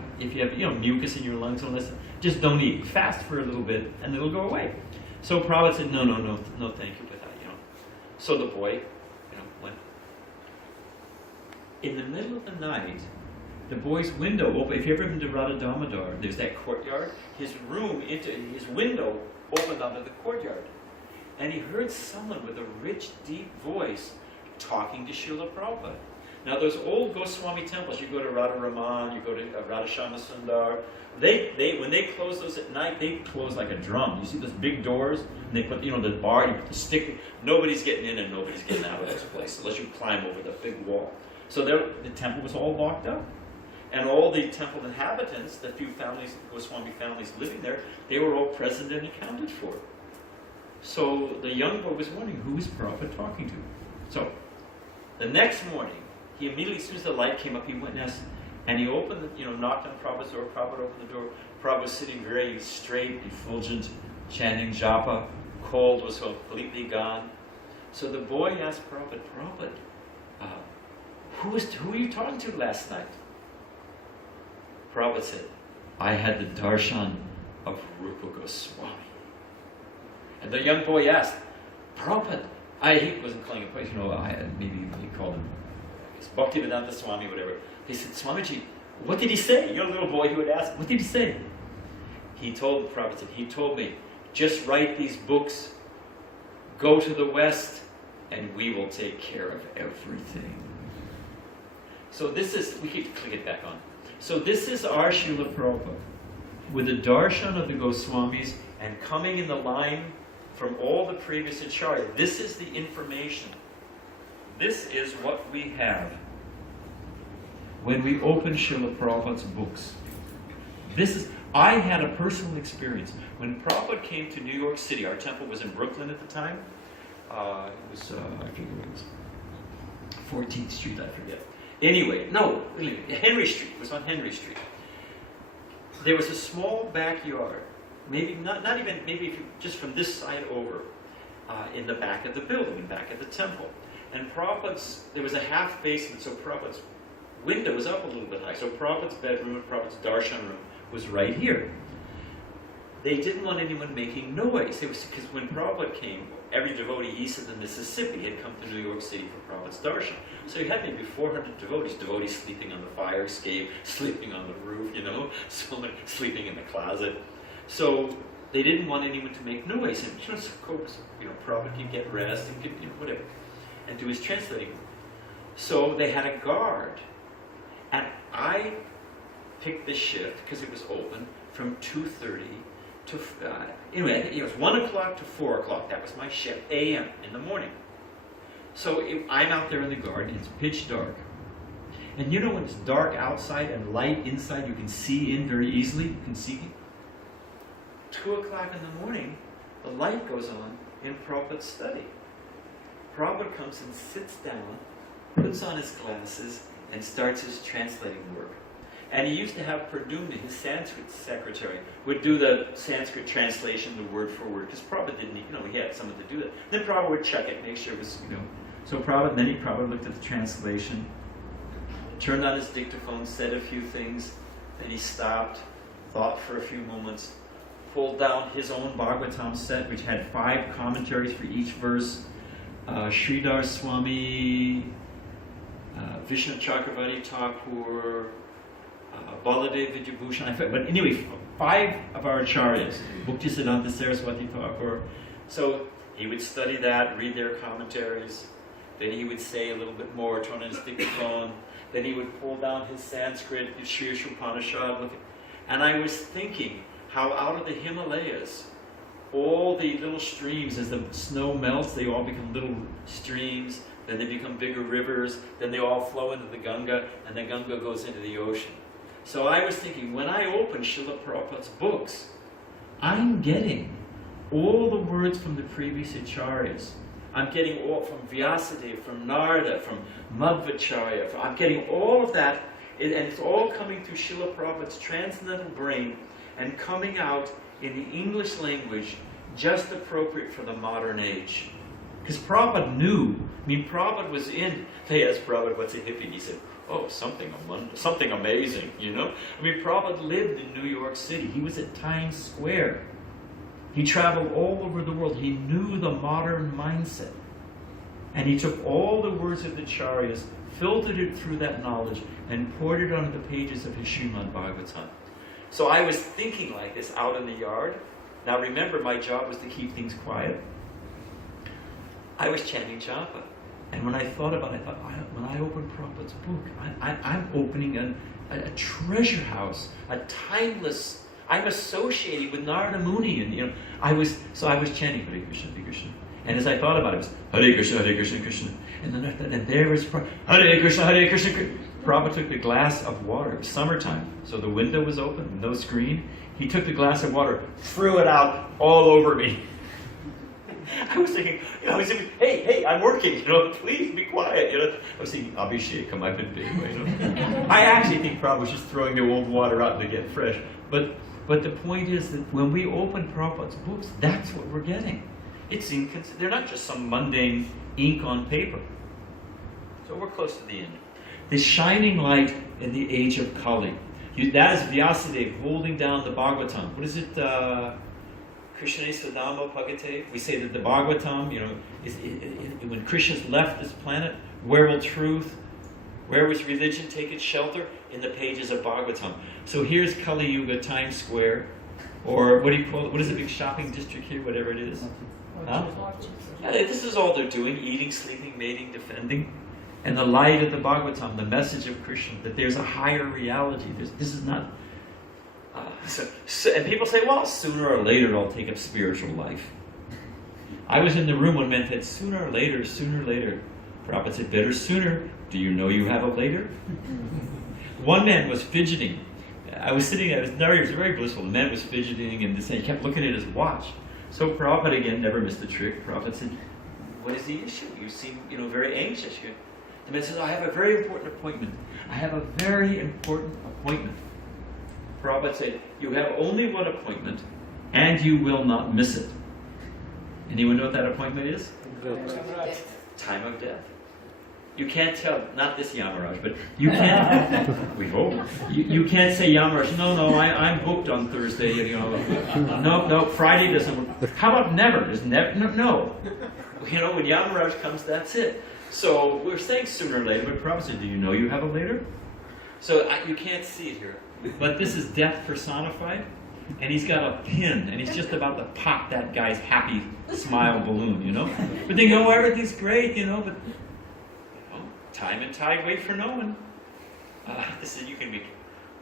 mucus in your lungs and all this, just don't eat. Fast for a little bit, and it'll go away. So Prabhupada said, no, thank you for that. So the boy, went. In the middle of the night, the boy's window opened. If you've ever been to Radha Damodar, there's that courtyard. His window opened onto the courtyard. And he heard someone with a rich, deep voice talking to Srila Prabhupada. Now, those old Goswami temples, you go to Radha Raman, you go to Radha Shama Sundar, when they close those at night, they close like a drum. You see those big doors, and they put, the bar, you put the stick, nobody's getting in and nobody's getting out of this place unless you climb over the big wall. So the temple was all locked up. And all the temple inhabitants, the few families, Goswami families living there, they were all present and accounted for. So the young boy was wondering, who is Prabhupada talking to? So the next morning, he immediately, as soon as the light came up, he went and he opened, knocked on Prabhupada's door. Prabhupada opened the door. Prabhupada was sitting very straight, effulgent, chanting japa. Cold was completely gone. So the boy asked Prabhupada, who were you talking to last night? Prabhupada said, I had the darshan of Rupa Goswami. And the young boy asked, Prabhupada, he wasn't calling him, maybe he called him Bhaktivedanta Swami, whatever. He said, Swamiji, what did he say? You're a little boy who would ask, what did he say? Prabhupada told me, just write these books, go to the West, and we will take care of everything. So we keep click it back on. So this is our Srila Prabhupada, with the darshan of the Goswamis, and coming in the line from all the previous acharya. This is the information. This is what we have when we open Srila Prabhupada's books. I had a personal experience. When Prabhupada came to New York City, our temple was in Brooklyn at the time. It was, I forget what it was, 14th Street, I forget. Anyway, no, Henry Street. It was on Henry Street. There was a small backyard, maybe not even, maybe if you, just from this side over, in the back of the building, back of the temple. And Prabhupada's, there was a half basement, so Prabhupada's window was up a little bit high. So Prabhupada's bedroom and Prabhupada's darshan room was right here. They didn't want anyone making noise. It was because when Prabhupada came, every devotee east of the Mississippi had come to New York City for Prabhupada's darshan. So you had maybe 400 devotees sleeping on the fire escape, sleeping on the roof, so many sleeping in the closet. So they didn't want anyone to make noise. And just of course, Prabhupada can get rest and can, whatever, and do his translating. So they had a guard. And I picked this shift, because it was open, from 2:30 to, anyway, I think it was 1 o'clock to 4 o'clock. That was my shift, a.m. in the morning. So I'm out there in the garden, it's pitch dark. And when it's dark outside and light inside, you can see in very easily. You can see 2 o'clock in the morning, the light goes on in Prabhupada's study. Prabhupada comes and sits down, puts on his glasses, and starts his translating work. And he used to have Pradumna, his Sanskrit secretary, would do the Sanskrit translation, the word for word, because Prabhupada didn't, he had someone to do that. Then Prabhupada would check it, make sure it was, So Prabhupada looked at the translation, turned on his dictaphone, said a few things, then he stopped, thought for a few moments, pulled down his own Bhagavatam set, which had 5 commentaries for each verse, Sridhar Swami, Vishnu Chakravarti Thakur, Baladev Vidyabhushan, but anyway, 5 of our acharyas, Bhakti-siddhanta Saraswati Thakur. So he would study that, read their commentaries, then he would say a little bit more, turn on his dictaphone, then he would pull down his Sanskrit, his Shri Upanishad, and I was thinking how out of the Himalayas, all the little streams, as the snow melts, they all become little streams, then they become bigger rivers, then they all flow into the Ganga, and the Ganga goes into the ocean. So I was thinking, when I open Srila Prabhupada's books, I'm getting all the words from the previous acharyas. I'm getting all from Vyasadeva, from Narada, from Madhvacharya. I'm getting all of that, and it's all coming through Srila Prabhupada's transcendental brain and coming out in the English language just appropriate for the modern age. Because Prabhupada knew, Prabhupada was in, they asked Prabhupada, what's a hippie? And he said, oh, something amazing, Prabhupada lived in New York City. He was at Times Square. He traveled all over the world. He knew the modern mindset. And he took all the words of the Acharyas, filtered it through that knowledge, and poured it onto the pages of his Srimad Bhagavatam. So I was thinking like this out in the yard. Now remember, my job was to keep things quiet. I was chanting japa. And when I thought about it, when I open Prabhupada's book, I'm opening a treasure house, a timeless, I'm associating with Narada Muni. And I was chanting Hare Krishna, Hare Krishna. And as I thought about it, it was Hare Krishna, Krishna. And then and there was Hare Krishna, Krishna. Prabhupada took the glass of water. It was summertime, so the window was open, no screen. He took the glass of water, threw it out all over me. I was thinking, hey, I'm working, please be quiet. I was thinking, Abhishekam, I've been big. I actually think Prabhupada was just throwing the old water out to get fresh. But the point is that when we open Prabhupada's books, that's what we're getting. They're not just some mundane ink on paper. So we're close to the end. The shining light in the age of Kali. That is Vyasadeva holding down the Bhagavatam. What is it? Krishna Sadama Pagate. We say that the Bhagavatam, when Krishna's left this planet, where will truth, where was religion take its shelter? In the pages of Bhagavatam. So here's Kali Yuga, Times Square, or what do you call it? What is the big shopping district here? Whatever it is. Huh? Yeah, this is all they're doing: eating, sleeping, mating, defending. And the light of the Bhagavatam, the message of Krishna, that there's a higher reality. This is not. And people say, well, sooner or later I'll take up spiritual life. I was in the room when men said, sooner or later, Prabhupada said, better sooner. Do you know you have a later? One man was fidgeting. I was sitting there, it was very blissful. The man was fidgeting and he kept looking at his watch. So Prabhupada again never missed a trick. Prabhupada said, what is the issue? You seem, very anxious. The man says, I have a very important appointment. I have a very important appointment. Prabhupada said, you have only one appointment and you will not miss it. Anyone know what that appointment is? Time of death. You can't tell, not this Yamaraj, but you can't, we hope, you can't say, Yamaraj, no, I'm booked on Thursday, no, Friday doesn't work. How about never? Is never, no. When Yamaraj comes, that's it. So we're saying sooner or later, but Prabhupada said, do you know you have a later? So you can't see it here, but this is death personified, and he's got a pin, and he's just about to pop that guy's happy smile balloon, But they go, everything's great, but time and tide wait for no one.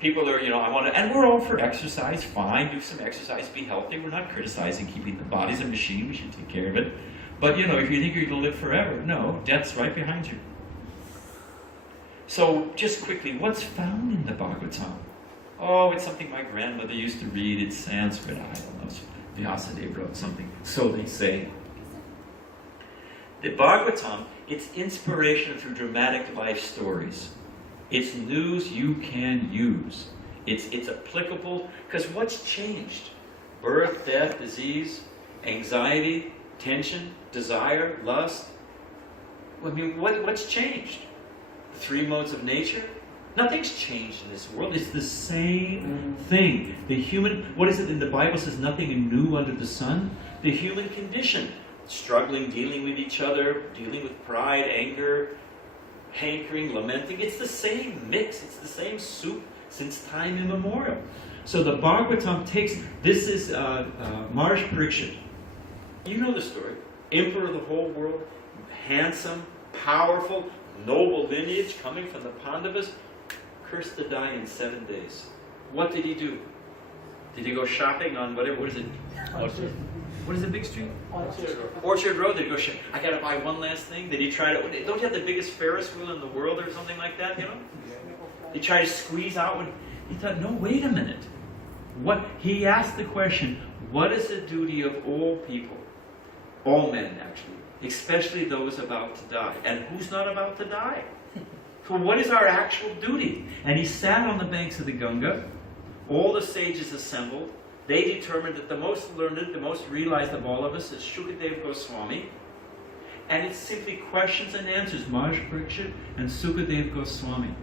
People are, I want to, and we're all for exercise, fine, do some exercise, be healthy. We're not criticizing keeping the body's a machine, we should take care of it. But, if you think you're going to live forever, no, death's right behind you. So, just quickly, what's found in the Bhagavatam? Oh, it's something my grandmother used to read. It's Sanskrit, I don't know. Vyasadeva wrote something, so they say. The Bhagavatam, it's inspiration through dramatic life stories. It's news you can use. It's applicable, because what's changed? Birth, death, disease, anxiety, tension, desire, lust. What's changed? The three modes of nature? Nothing's changed in this world. It's the same thing. The human, what is it in the Bible says, nothing new under the sun? The human condition. Struggling, dealing with each other, dealing with pride, anger, hankering, lamenting. It's the same mix. It's the same soup since time immemorial. So the Bhagavatam takes, this is Maharaj Parikshit. You know the story. Emperor of the whole world, handsome, powerful, noble lineage coming from the Pandavas, cursed to die in 7 days. What did he do? Did he go shopping on whatever, what is it? Orchard. What is the big street? Orchard Road. Did he go shopping? I got to buy one last thing. Did he try to, don't you have the biggest Ferris wheel in the world or something like that, He tried to squeeze out when, he thought, no, wait a minute. He asked the question, what is the duty of all people? All men, actually. Especially those about to die. And who's not about to die? So what is our actual duty? And he sat on the banks of the Ganga. All the sages assembled. They determined that the most learned, the most realized of all of us is Shukadeva Goswami. And it's simply questions and answers. Maharaj Parikshit and Sukadeva Goswami.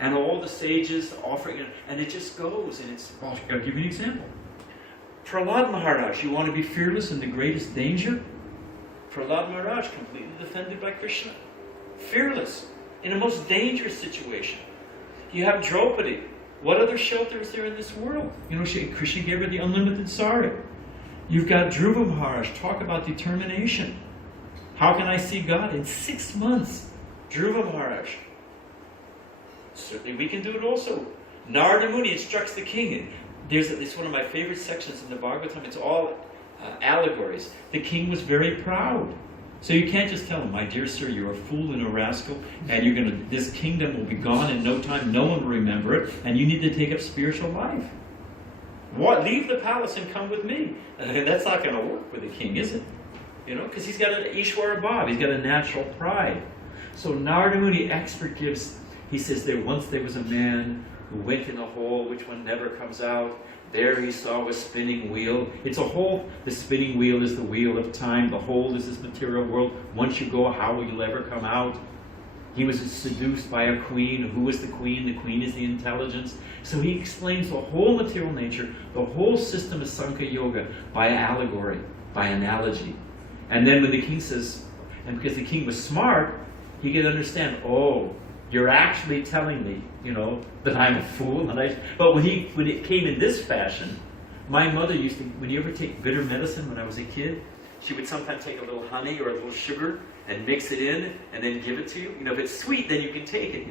And all the sages offering it. And it just goes. And it's, I'll give you an example. Prahlad Maharaj, you want to be fearless in the greatest danger? Prahlad Maharaj, completely defended by Krishna. Fearless. In a most dangerous situation. You have Draupadi. What other shelter is there in this world? Krishna gave her the unlimited sari. You've got Dhruva Maharaj. Talk about determination. How can I see God? In 6 months. Dhruva Maharaj. Certainly we can do it also. Narada Muni instructs the king. It's one of my favorite sections in the Bhagavatam. It's all allegories. The king was very proud. So you can't just tell him, my dear sir, you're a fool and a rascal, and this kingdom will be gone in no time, no one will remember it, and you need to take up spiritual life. Leave the palace and come with me. That's not going to work with the king, is it? Because he's got an Ishwara Bhav, he's got a natural pride. So Narada Muni, expert he says, once there was a man who went in a hole, which one never comes out. There he saw a spinning wheel. It's a hole. The spinning wheel is the wheel of time. The hole is this material world. Once you go, how will you ever come out? He was seduced by a queen. Who was the queen? The queen is the intelligence. So he explains the whole material nature, the whole system of Sankhya Yoga by allegory, by analogy. And then when the king says, and because the king was smart, he could understand, you're actually telling me, that I'm a fool. But when it came in this fashion, my mother used to, when you ever take bitter medicine when I was a kid, she would sometimes take a little honey or a little sugar and mix it in and then give it to you. If it's sweet, then you can take it,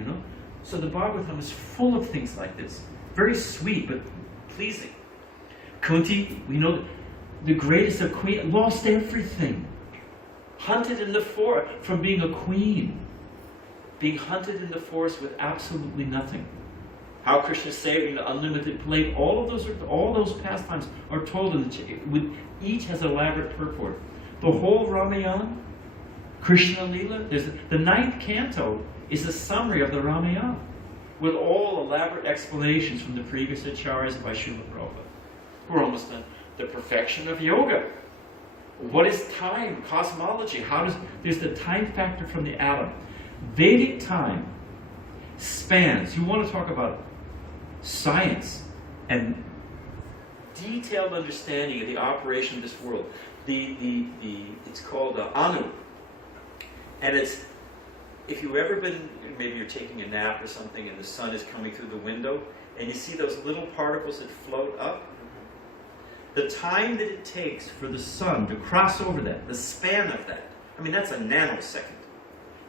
So the Bhagavatam is full of things like this. Very sweet, but pleasing. Kunti, we know the greatest of queen, lost everything. hunted in the forest from being a queen, being hunted in the forest with absolutely nothing. How Krishna saving the unlimited plate, all those pastimes are told in with each has elaborate purport. The whole Ramayana, Krishna Leela, the 9th canto is a summary of the Ramayana, with all elaborate explanations from the previous acharyas by Srila Prabhupada. We're almost done. The perfection of yoga. What is time? Cosmology. There's the time factor from the atom. Vedic time spans. You want to talk about science and detailed understanding of the operation of this world. It's called Anu. And it's, if you've ever been, maybe you're taking a nap or something and the sun is coming through the window and you see those little particles that float up, the time that it takes for the sun to cross over that, the span of that, I mean that's a nanosecond,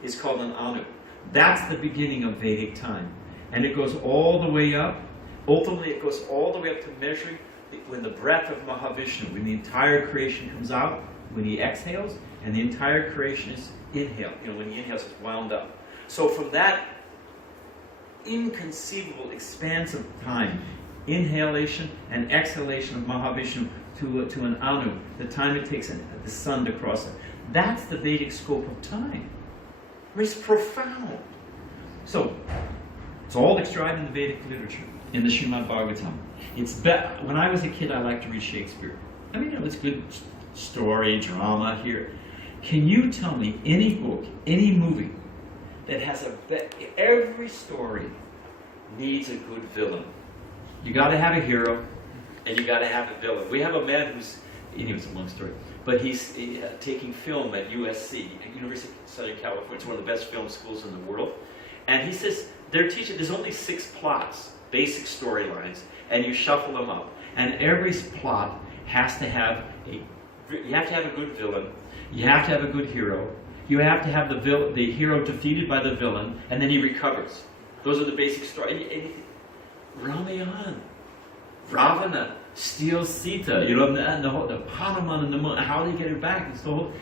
is called an Anu. That's the beginning of Vedic time. And it goes all the way up. Ultimately it goes all the way up to measuring when the breath of Mahavishnu, when the entire creation comes out, when he exhales, and the entire creation is inhaled. When he inhales, it's wound up. So from that inconceivable expanse of time, inhalation and exhalation of Mahavishnu to an Anu, the time it takes the sun to cross it. That's the Vedic scope of time. I mean, it's profound. So, it's all described in the Vedic literature, in the Srimad Bhagavatam. When I was a kid, I liked to read Shakespeare. I mean, it's good story, drama here. Can you tell me any book, any movie that has every story needs a good villain? You got to have a hero, and you got to have a villain. We have a man who's, it's a long story, but he's taking film at USC, at University of Southern California. It's one of the best film schools in the world. And he says, they're teaching, there's only 6 plots, basic storylines, and you shuffle them up. And every plot has to have you have to have a good villain, you have to have a good hero, you have to have the hero defeated by the villain, and then he recovers. Those are the basic stories. Ramayana, Ravana steals Sita, and the Hanuman and the moon, how do you get her back?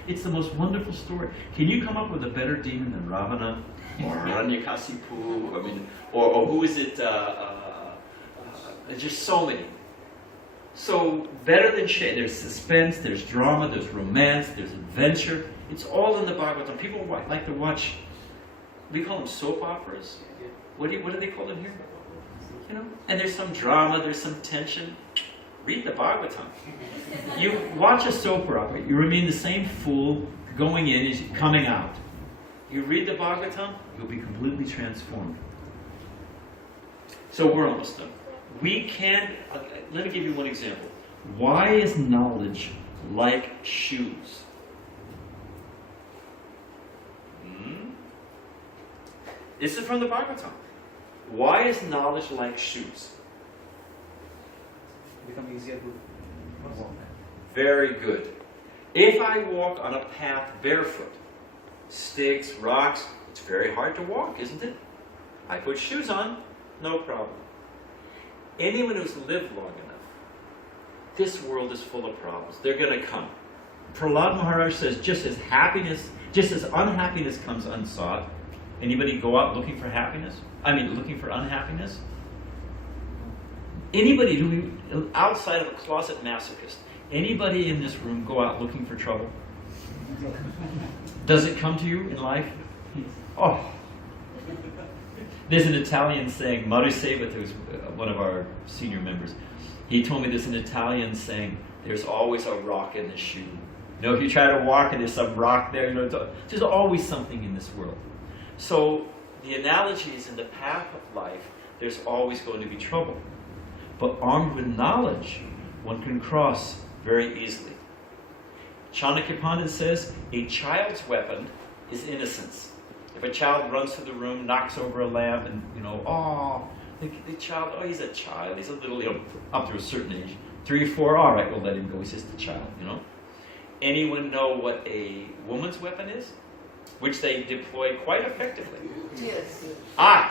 It's the most wonderful story. Can you come up with a better demon than Ravana? Or Hiranyakasipu, or who is it? There's just so many. So better than there's suspense, there's drama, there's romance, there's adventure. It's all in the Bhagavatam. People like to watch. We call them soap operas. What do they call them here? And there's some drama, there's some tension. Read the Bhagavatam. You watch a soap opera, you remain the same fool going in as coming out. You read the Bhagavatam, you'll be completely transformed. So we're almost done. Let me give you one example. Why is knowledge like shoes? This is from the Bhagavatam. Why is knowledge like shoes? Become easier to walk. Very good. If I walk on a path barefoot, sticks, rocks, it's very hard to walk, isn't it? I put shoes on, no problem. Anyone who's lived long enough, this world is full of problems. They're going to come. Prahlad Maharaj says, just as unhappiness comes unsought, anybody go out looking for happiness? Looking for unhappiness? Anybody outside of a closet masochist, anybody in this room go out looking for trouble? Does it come to you in life? Oh. There's an Italian saying, Marusevit, who's one of our senior members, he told me there's an Italian saying, there's always a rock in the shoe. If you try to walk and there's some rock there, there's always something in this world. So the analogy is in the path of life, there's always going to be trouble. But armed with knowledge, one can cross very easily. Chanakya Pandit says, a child's weapon is innocence. If a child runs through the room, knocks over a lamp, and the child, he's a child, he's a little, up to a certain age, 3 or 4, all right, we'll let him go, he's just a child, Anyone know what a woman's weapon is? Which they deploy quite effectively. Tears.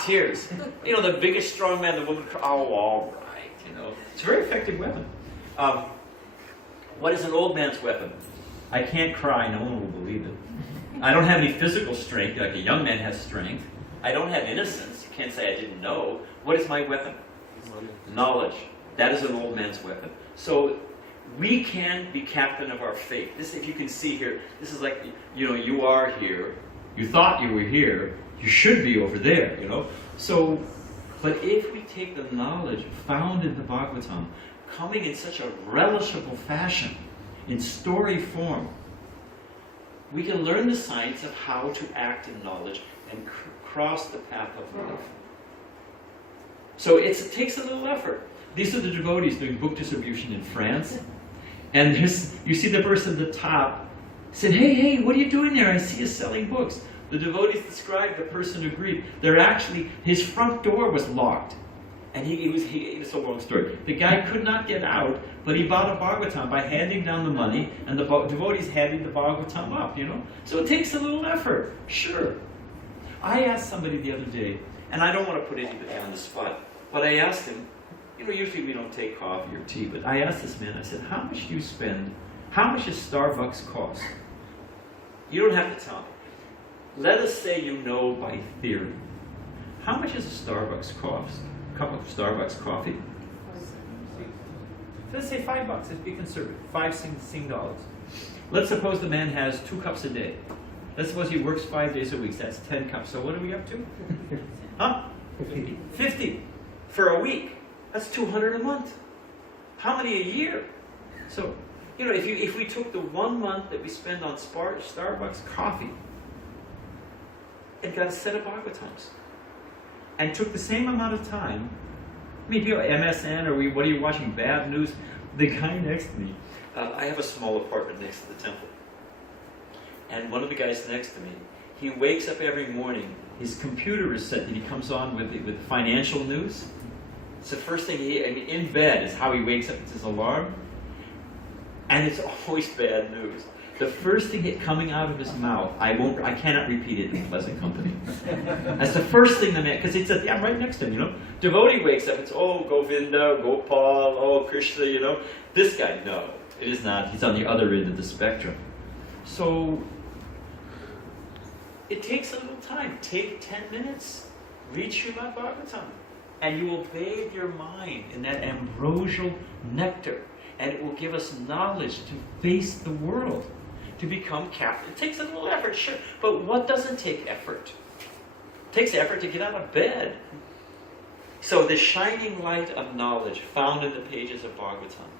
Tears. The biggest strong man, the woman, all right, It's a very effective weapon. What is an old man's weapon? I can't cry, no one will believe it. I don't have any physical strength, like a young man has strength. I don't have innocence. You can't say I didn't know. What is my weapon? Knowledge. That is an old man's weapon. So we can be captain of our fate. This, if you can see here, this is like, you are here. You thought you were here. You should be over there, So, but if we take the knowledge found in the Bhagavatam, coming in such a relishable fashion, in story form, we can learn the science of how to act in knowledge and cross the path of life. So it takes a little effort. These are the devotees doing book distribution in France. And you see the person at the top said, hey, what are you doing there? I see you selling books. The devotees described the person who agreed. His front door was locked. And it's a long story. The guy could not get out, but he bought a Bhagavatam by handing down the money, and the devotees handing the Bhagavatam up, So it takes a little effort, sure. I asked somebody the other day, and I don't want to put anybody on the spot, but I asked him, usually we don't take coffee or tea, but I asked this man, I said, how much do you spend? How much does Starbucks cost? You don't have to tell me. Let us say you know by theory. How much does a Starbucks cost? A cup of Starbucks coffee? Let's say $5, let's be conservative. $5 dollars. Let's suppose the man has 2 cups a day. Let's suppose he works 5 days a week. That's 10 cups. So what are we up to? Huh? 50 for a week. That's 200 a month. How many a year? So, if we took the 1 month that we spend on Starbucks coffee and got a set of Bhagavatams and took the same amount of time, people MSN or what are you watching, bad news? The guy next to me, I have a small apartment next to the temple. And one of the guys next to me, he wakes up every morning, his computer is set that he comes on with financial news. It's the first thing in bed is how he wakes up, it's his alarm. And it's always bad news. The first thing coming out of his mouth, I cannot repeat it in pleasant company. That's the first thing because I'm right next to him, Devotee wakes up, it's, Govinda, Gopal, Krishna, This guy, no, it is not. He's on the other end of the spectrum. So, it takes a little time. Take 10 minutes. Read Srimad Bhagavatam. And you will bathe your mind in that ambrosial nectar. And it will give us knowledge to face the world, to become captain. It takes a little effort, sure. But what doesn't take effort? It takes effort to get out of bed. So the shining light of knowledge found in the pages of Bhagavatam.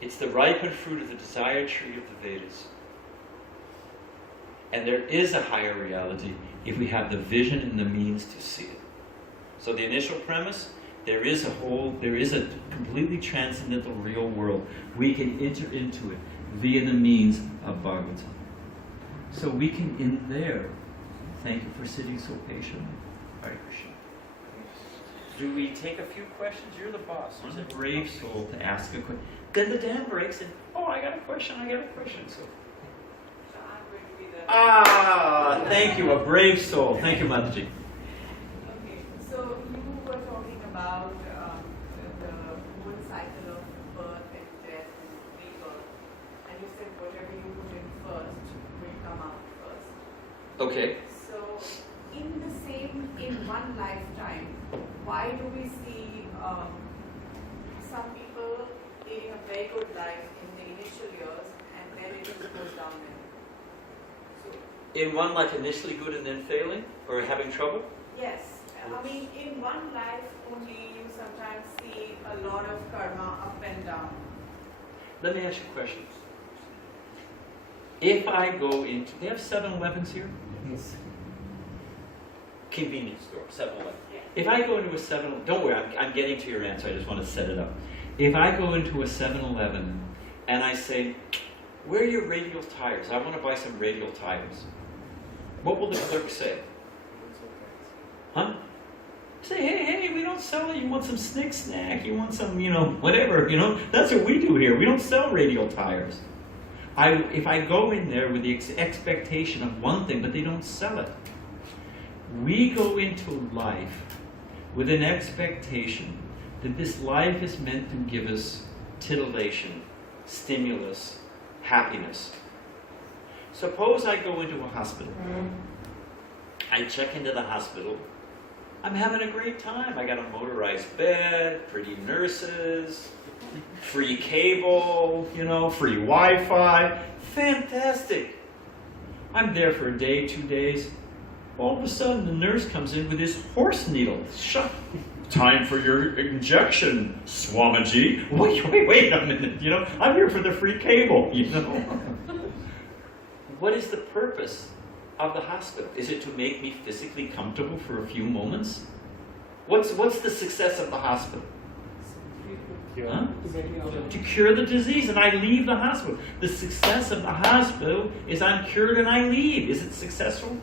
It's the ripened fruit of the desired tree of the Vedas. And there is a higher reality if we have the vision and the means to see it. So the initial premise, there is a completely transcendental real world. We can enter into it via the means of Bhagavatam. So we can, in there, thank you for sitting so patiently. Hare Krishna. Do we take a few questions? You're the boss. There's a brave soul to ask a question. Then the dam breaks and, I got a question. So thank you, a brave soul. Thank you, Mataji. Okay, so you were talking about the whole cycle of birth and death and rebirth, and you said whatever you put in first will come out first. Okay. So, in one lifetime, why do we see some people living a very good life in the initial years and then it just goes downhill? In one life initially good and then failing? Or having trouble? Yes. In one life only you sometimes see a lot of karma up and down. Let me ask you a question. If I go into... They have 7-Elevens here? Yes. Convenience store, 7-Eleven. Yeah. If I go into a 7-Eleven... Don't worry, I'm getting to your answer. I just want to set it up. If I go into a 7-Eleven and I say, where are your radial tires? I want to buy some radial tires. What will the clerk say? Huh? Say, hey, we don't sell it. You want some snick snack? You want some, whatever, That's what we do here. We don't sell radial tires. If I go in there with the expectation of one thing, but they don't sell it. We go into life with an expectation that this life is meant to give us titillation, stimulus, happiness. Suppose I go into a hospital. I check into the hospital. I'm having a great time. I got a motorized bed, pretty nurses, free cable, free Wi-Fi. Fantastic. I'm there for a day, 2 days. All of a sudden, the nurse comes in with this horse needle. Shut. Time for your injection, Swamiji. Wait a minute. I'm here for the free cable. What is the purpose of the hospital? Is it to make me physically comfortable for a few moments? What's the success of the hospital? Huh? To cure the disease, and I leave the hospital. The success of the hospital is I'm cured and I leave. Is it successful?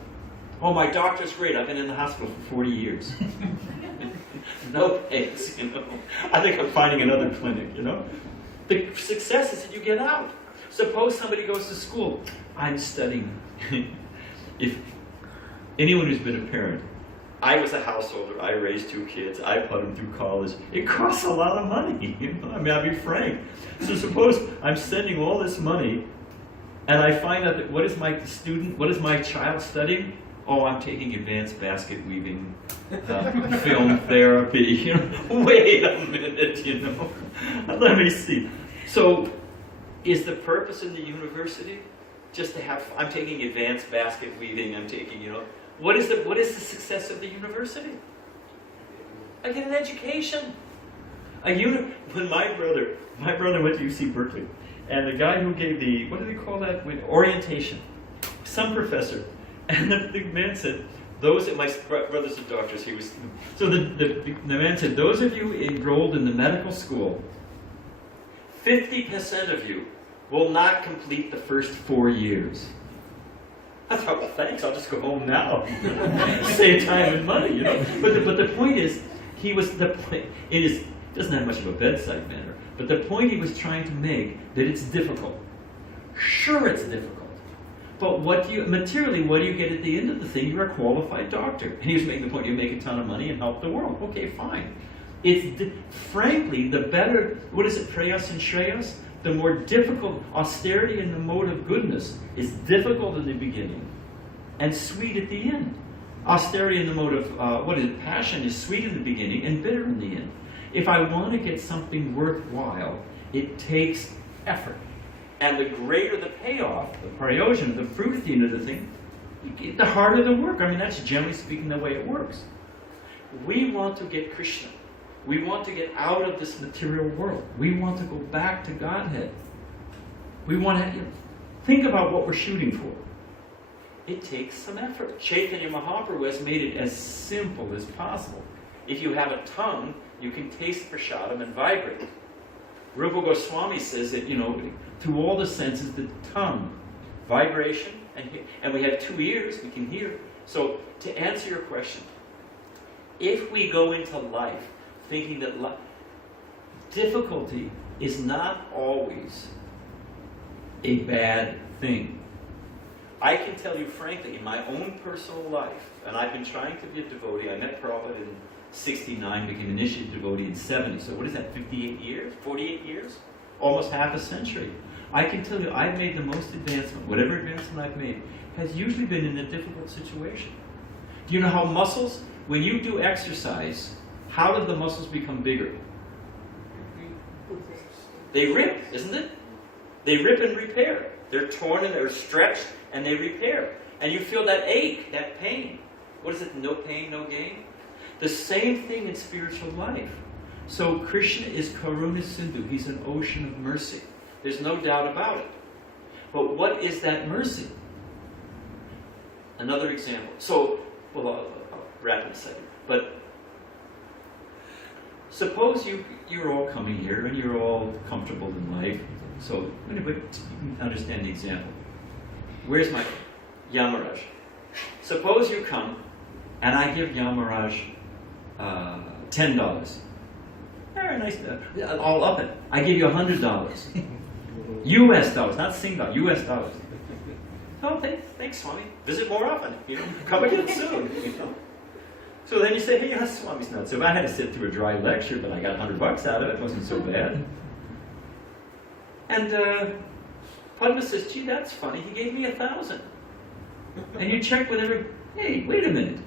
Oh, my doctor's great. I've been in the hospital for 40 years. No thanks, I think I'm finding another clinic, The success is that you get out. Suppose somebody goes to school. I'm studying. If anyone who's been a parent, I was a householder, I raised 2 kids, I put them through college. It costs a lot of money, I'll be frank. So suppose I'm spending all this money and I find out that what is my child studying? Oh, I'm taking advanced basket weaving, film therapy. Wait a minute, Let me see. So, is the purpose in the university just to have? I'm taking advanced basket weaving. I'm taking, what is the success of the university? I get an education. When my brother went to UC Berkeley, and the guy who gave the, what do they call that? Orientation. Some professor. And the man said, my brothers are doctors, the man said, those of you enrolled in the medical school, 50% of you will not complete the first 4 years. I thought, well, thanks, I'll just go home now. Save time and money, But the point is, it doesn't have much of a bedside manner, but the point he was trying to make, that it's difficult. Sure, it's difficult. But what do you get at the end of the thing? You're a qualified doctor. And he was making the point, you make a ton of money and help the world. Okay, fine. Frankly, the better, what is it, prayas and shreyas? The more difficult, austerity in the mode of goodness is difficult in the beginning and sweet at the end. Austerity in the mode of, passion is sweet in the beginning and bitter in the end. If I want to get something worthwhile, it takes effort. And the greater the payoff, the prayojan, the fruit at the end of the thing, the harder the work. That's generally speaking the way it works. We want to get Krishna. We want to get out of this material world. We want to go back to Godhead. We want to think about what we're shooting for. It takes some effort. Chaitanya Mahaprabhu has made it as simple as possible. If you have a tongue, you can taste prasadam and vibrate. Rupa Goswami says that, through all the senses, the tongue, vibration, and we have 2 ears, we can hear. So, to answer your question, if we go into life thinking that difficulty is not always a bad thing. I can tell you frankly, in my own personal life, and I've been trying to be a devotee. I met Prabhupada in 69, became an initiated devotee in 70. So what is that, 58 years? 48 years? Almost half a century. I can tell you, I've made the most advancement, whatever advancement I've made, has usually been in a difficult situation. Do you know how muscles, when you do exercise, how do the muscles become bigger? They rip, isn't it? They rip and repair. They're torn and they're stretched and they repair. And you feel that ache, that pain. What is it? No pain, no gain? The same thing in spiritual life. So Krishna is Karuna Sindhu. He's an ocean of mercy. There's no doubt about it. But what is that mercy? Another example. So, well, I'll wrap in a second. But suppose you're all coming here and you're all comfortable in life. So, anyway, you can understand the example. Where's my Yamaraj? Suppose you come and I give Yamaraj $10. Very nice. I'll up it. I give you $100. US dollars, not Singapore, US dollars. Oh, thanks, Swami. Visit more often. Come again soon. So then you say, hey, yes, Swami's not so bad. I had to sit through a dry lecture, but I got $100 out of it. It wasn't so bad. And Padma says, gee, that's funny. He gave me 1,000. And you check with every, hey, wait a minute.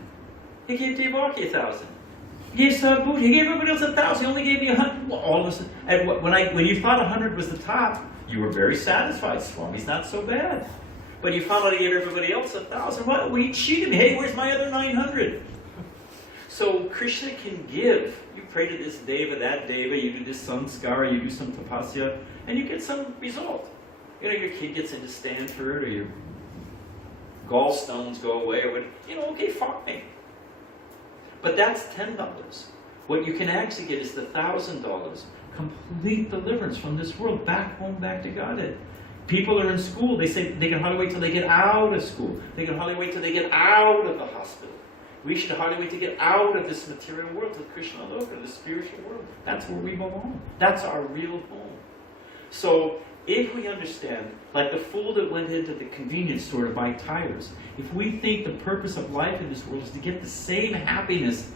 He gave Devaki 1,000. He gave Sarabhuti. He gave everybody else 1,000. He only gave me 100. Well, all of a sudden, and when you thought 100 was the top, you were very satisfied. Swami's not so bad. But you found out he gave everybody else 1,000. Well, he cheated me. Hey, where's my other 900? So Krishna can give. You pray to this deva, that deva, you do this samskara, you do some tapasya, and you get some result. You know, your kid gets into Stanford, or your gallstones go away, or what, you know, okay, fine. But that's $10. What you can actually get is the $1,000. Complete deliverance from this world, back home, back to Godhead. People are in school, they say they can hardly wait till they get out of school. They can hardly wait till they get out of the hospital. We should hardly wait to get out of this material world, to Krishna Loka, the spiritual world. That's where we belong. That's our real home. So, if we understand, like the fool that went into the convenience store to buy tires, if we think the purpose of life in this world is to get the same happiness,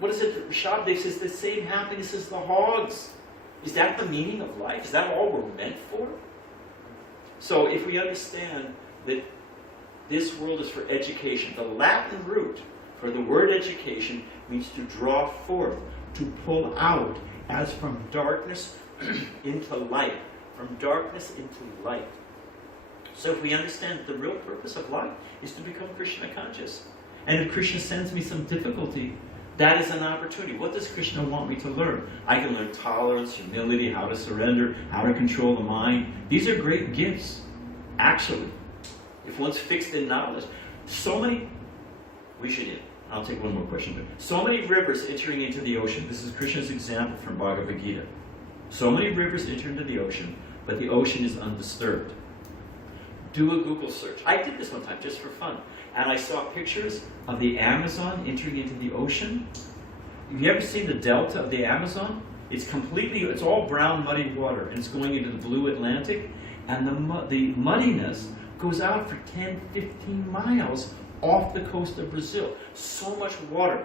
what is it? Shabdev says the same happiness as the hogs. Is that the meaning of life? Is that all we're meant for? So if we understand that this world is for education, the Latin root for the word education means to draw forth, to pull out, as from darkness into light. From darkness into light. So if we understand that the real purpose of life is to become Krishna conscious, and if Krishna sends me some difficulty, that is an opportunity. What does Krishna want me to learn? I can learn tolerance, humility, how to surrender, how to control the mind. These are great gifts, actually. If one's fixed in knowledge. I'll take one more question. But so many rivers entering into the ocean. This is Krishna's example from Bhagavad Gita. So many rivers enter into the ocean, but the ocean is undisturbed. Do a Google search. I did this one time just for fun. And I saw pictures of the Amazon entering into the ocean. Have you ever seen the delta of the Amazon? It's all brown, muddy water, and it's going into the blue Atlantic. And the muddiness goes out for 10, 15 miles off the coast of Brazil. So much water.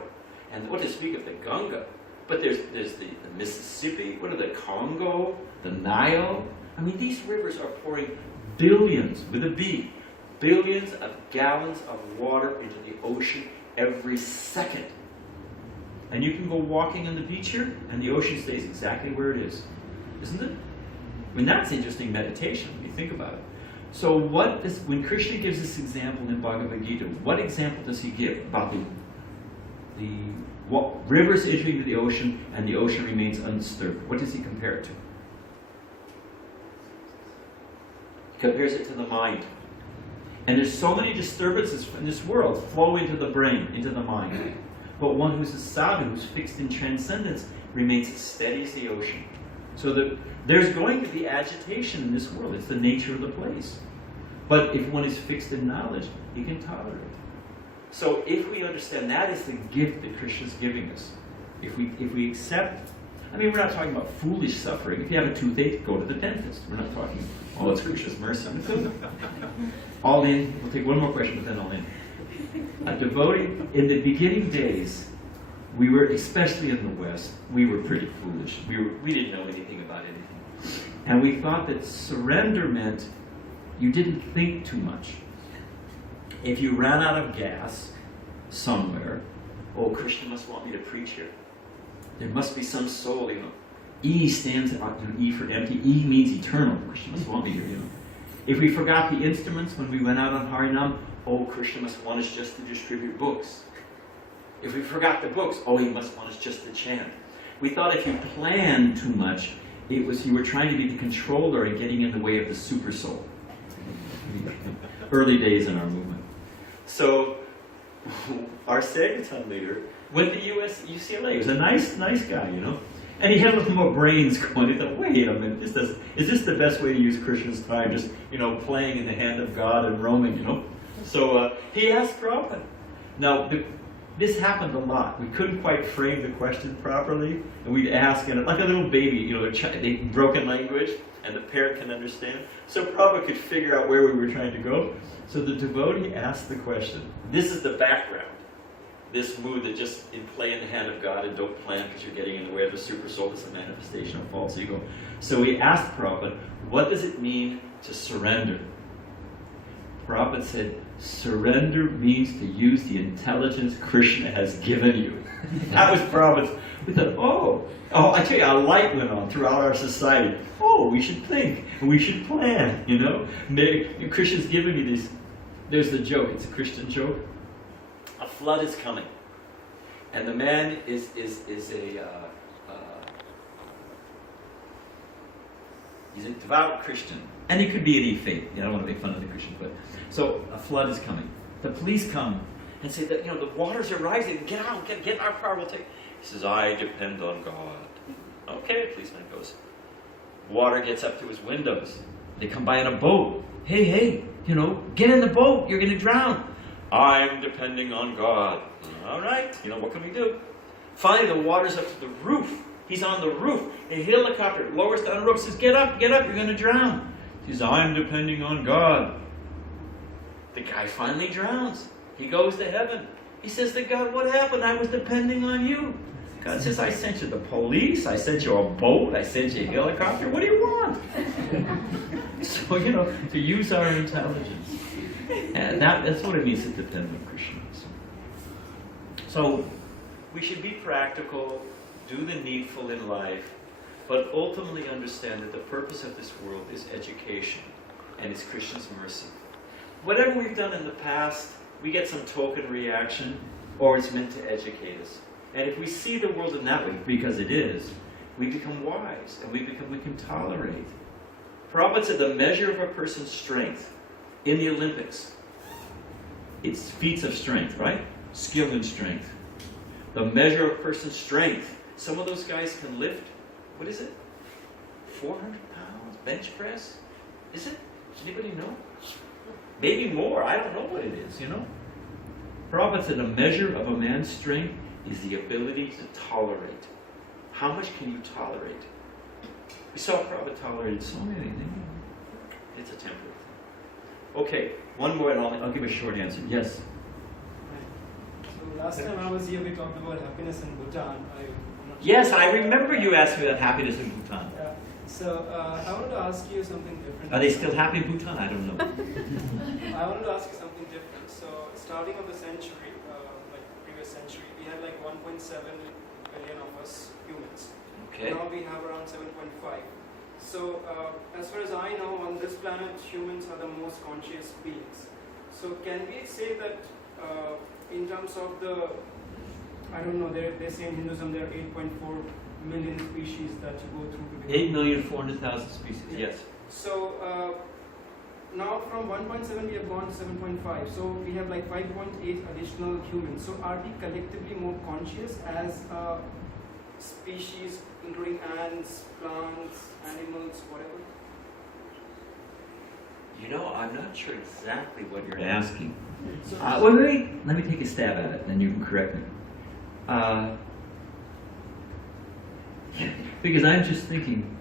And what to speak of the Ganga? But there's the Mississippi, what are the Congo, the Nile? I mean, these rivers are pouring billions, with a B, billions of gallons of water into the ocean every second. And you can go walking on the beach here, and the ocean stays exactly where it is. Isn't it? I mean, that's interesting meditation when you think about it. So when Krishna gives this example in Bhagavad Gita, what example does he give about the rivers entering into the ocean and the ocean remains undisturbed? What does he compare it to? He compares it to the mind. And there's so many disturbances in this world flow into the brain, into the mind. But one who's a sadhu, who's fixed in transcendence, remains as steady as the ocean. So there's going to be agitation in this world. It's the nature of the place. But if one is fixed in knowledge, he can tolerate it. So if we understand that is the gift that Krishna's giving us, if we accept, I mean, we're not talking about foolish suffering. If you have a toothache, go to the dentist. We're not talking, oh, it's Krishna's mercy. All in. We'll take one more question, but then all in. A devotee, in the beginning days, we were, especially in the West, we were pretty foolish. We didn't know anything about anything. And we thought that surrender meant you didn't think too much. If you ran out of gas somewhere, oh, Krishna must want me to preach here. There must be some soul, you know. E stands out, E for empty. E means eternal. Krishna must want me here, you know. If we forgot the instruments when we went out on Harinam, oh, Krishna must want us just to distribute books. If we forgot the books, oh, he must want us just to chant. We thought if you planned too much, it was you were trying to be the controller and getting in the way of the super soul. Early days in our movement. So, our Sankirtan leader went to UCLA. He was a nice guy, you know. And he had a little more brains going. He thought, wait a minute, is this the best way to use Krishna's time? Just, you know, playing in the hand of God and roaming, you know. So he asked Prabhupada. Now, this happened a lot. We couldn't quite frame the question properly, and we'd ask, and like a little baby, you know, broken language, and the parent can understand. So Prabhupada could figure out where we were trying to go. So the devotee asked the question. This is the background. this mood that just in play in the hand of God and don't plan because you're getting in the way of the super soul. It's a manifestation of false ego. So we asked Prabhupada, what does it mean to surrender? Prabhupada said, surrender means to use the intelligence Krishna has given you. That was Prabhupada. We thought, oh, I tell you, a light went on throughout our society. Oh, we should think, and we should plan, you know. Krishna's given me these. There's the joke, it's a Christian joke. A flood is coming. And the man is he's a devout Christian. And he could be any faith. I don't want to make fun of the Christian, but so a flood is coming. The police come and say that, the waters are rising. Get out, get our car, we'll take. He says, I depend on God. Okay, policeman goes. Water gets up to his windows. They come by in a boat. Hey, get in the boat, you're gonna drown. I'm depending on God. All right, what can we do? Finally, the water's up to the roof. He's on the roof. A helicopter lowers down the roof, says, get up, you're gonna drown. He says, I'm depending on God. The guy finally drowns. He goes to heaven. He says to God, what happened? I was depending on you. God says, I sent you the police, I sent you a boat, I sent you a helicopter. What do you want? So, to use our intelligence. And that's what it means to depend on Krishna. So, we should be practical, do the needful in life, but ultimately understand that the purpose of this world is education, and it's Krishna's mercy. Whatever we've done in the past, we get some token reaction, or it's meant to educate us. And if we see the world in that way, because it is, we become wise, and we can tolerate. Prabhupada said the measure of a person's strength in the Olympics, it's feats of strength, right? Skill and strength. The measure of a person's strength. Some of those guys can lift, what is it? 400 pounds, bench press? Is it? Does anybody know? Maybe more, I don't know what it is, Prabhupada said the measure of a man's strength is the ability to tolerate. How much can you tolerate? We saw Prabhupada tolerated so many things. It's a temporary thing. Okay, one more and I'll give a short answer. Yes? So last time I was here, we talked about happiness in Bhutan. Yes, I remember you asked me about happiness in Bhutan. Yeah. So I wanted to ask you something different. Are they still happy in Bhutan? I don't know. I wanted to ask you something different. So starting of the century, like previous century, we had like 1.7 billion of us humans. Okay. Now we have around 7.5. So as far as I know, on this planet, humans are the most conscious beings. So can we say that in terms of the, I don't know, they say in Hinduism there are 8.4 million species that you go through to 8,400,000 species, yeah. yes. So now from 1.7 we have gone to 7.5. So we have like 5.8 additional humans. So are we collectively more conscious as a species, including ants, plants, animals, whatever? I'm not sure exactly what you're asking. So Wait, let me take a stab at it, and then you can correct me. Because I'm just thinking,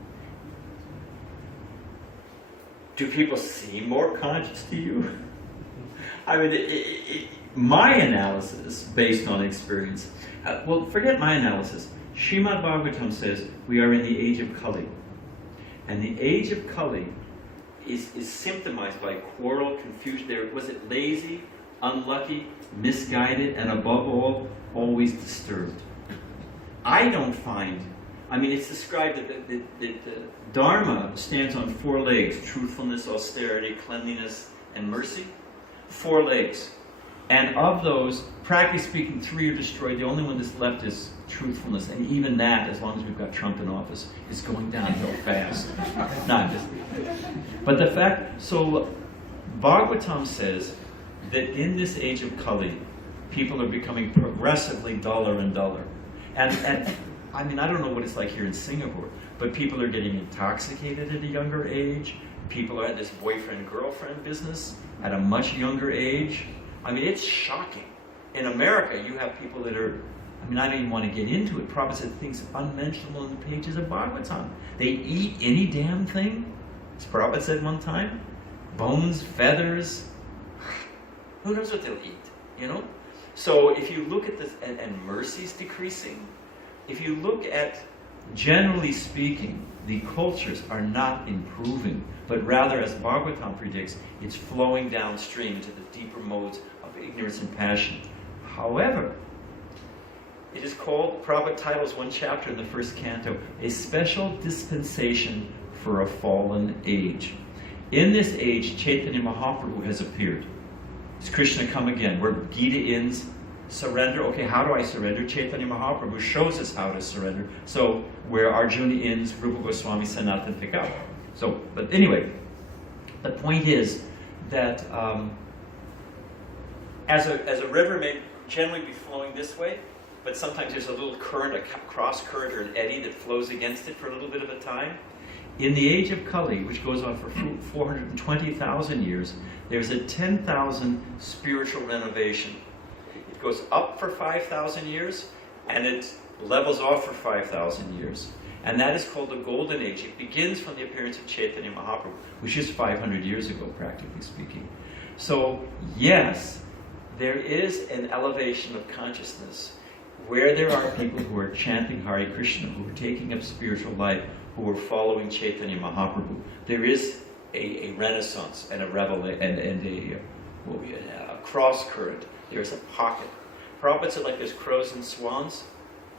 do people seem more conscious to you? I mean, my analysis, based on experience, forget my analysis. Srimad Bhagavatam says we are in the age of Kali. And the age of Kali is symptomized by quarrel, confusion. Was it lazy, unlucky, misguided, and above all, always disturbed? I don't find, it's described that the Dharma stands on 4 legs: truthfulness, austerity, cleanliness, and mercy. 4 legs. And of those, practically speaking, 3 are destroyed. The only one that's left is truthfulness. And even that, as long as we've got Trump in office, is going downhill fast. But the fact, so Bhagavatam says that in this age of Kali, people are becoming progressively duller and duller. And I don't know what it's like here in Singapore, but people are getting intoxicated at a younger age. People are at this boyfriend-girlfriend business at a much younger age. It's shocking. In America, you have people that are, I don't even want to get into it. Prabhupada said things unmentionable in the pages of Bhagavatam. They eat any damn thing, as Prabhupada said one time. Bones, feathers. Who knows what they'll eat, So if you look at this, and mercy's decreasing, if you look at, generally speaking, the cultures are not improving, but rather, as Bhagavatam predicts, it's flowing downstream to the deeper modes of ignorance and passion. However, it is called, Prabhupada titles one chapter in the first canto, A Special Dispensation for a Fallen Age. In this age, Chaitanya Mahaprabhu has appeared. It's Krishna come again, where Gita ends, surrender. Okay, how do I surrender? Chaitanya Mahaprabhu shows us how to surrender. So, where Arjuna ends, Rupa Goswami Sanatan pick up. So, but anyway, the point is that as a river may generally be flowing this way, but sometimes there's a little current, a cross current or an eddy that flows against it for a little bit of a time. In the age of Kali, which goes on for 420,000 years, there's a 10,000 spiritual renovation. It goes up for 5,000 years, and it levels off for 5,000 years. And that is called the Golden Age. It begins from the appearance of Chaitanya Mahaprabhu, which is 500 years ago, practically speaking. So, yes, there is an elevation of consciousness where there are people who are chanting Hare Krishna, who are taking up spiritual life, who are following Chaitanya Mahaprabhu. There is a renaissance and a a cross current. There's a pocket. Prabhupada said, like there's crows and swans,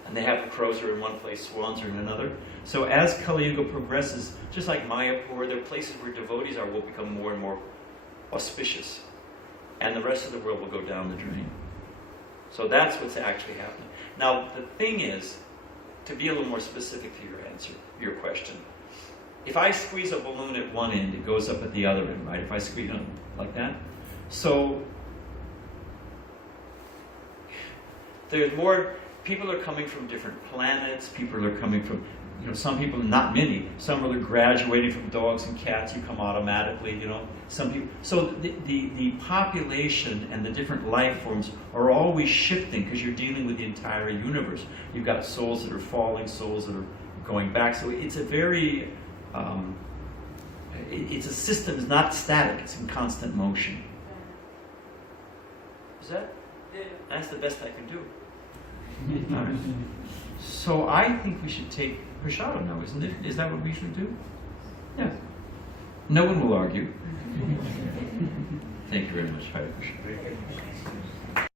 and they have the crows are in one place, swans are in another. So as Kali Yuga progresses, just like Mayapur, there are places where devotees will become more and more auspicious, and the rest of the world will go down the drain. So that's what's actually happening. Now, the thing is, to be a little more specific to your answer, your question, if I squeeze a balloon at one end, it goes up at the other end, right? If I squeeze it like that. So, there's more, people are coming from different planets, people are coming from, some people, not many, some are graduating from dogs and cats, you come automatically, some people. So the population and the different life forms are always shifting because you're dealing with the entire universe. You've got souls that are falling, souls that are going back. So it's a very, it's a system, it's not static, it's in constant motion. Is that? That's the best I can do. All right. So I think we should take Prashadam now, isn't it? Is that what we should do? Yeah. No one will argue. Thank you very much. Hare Krishna.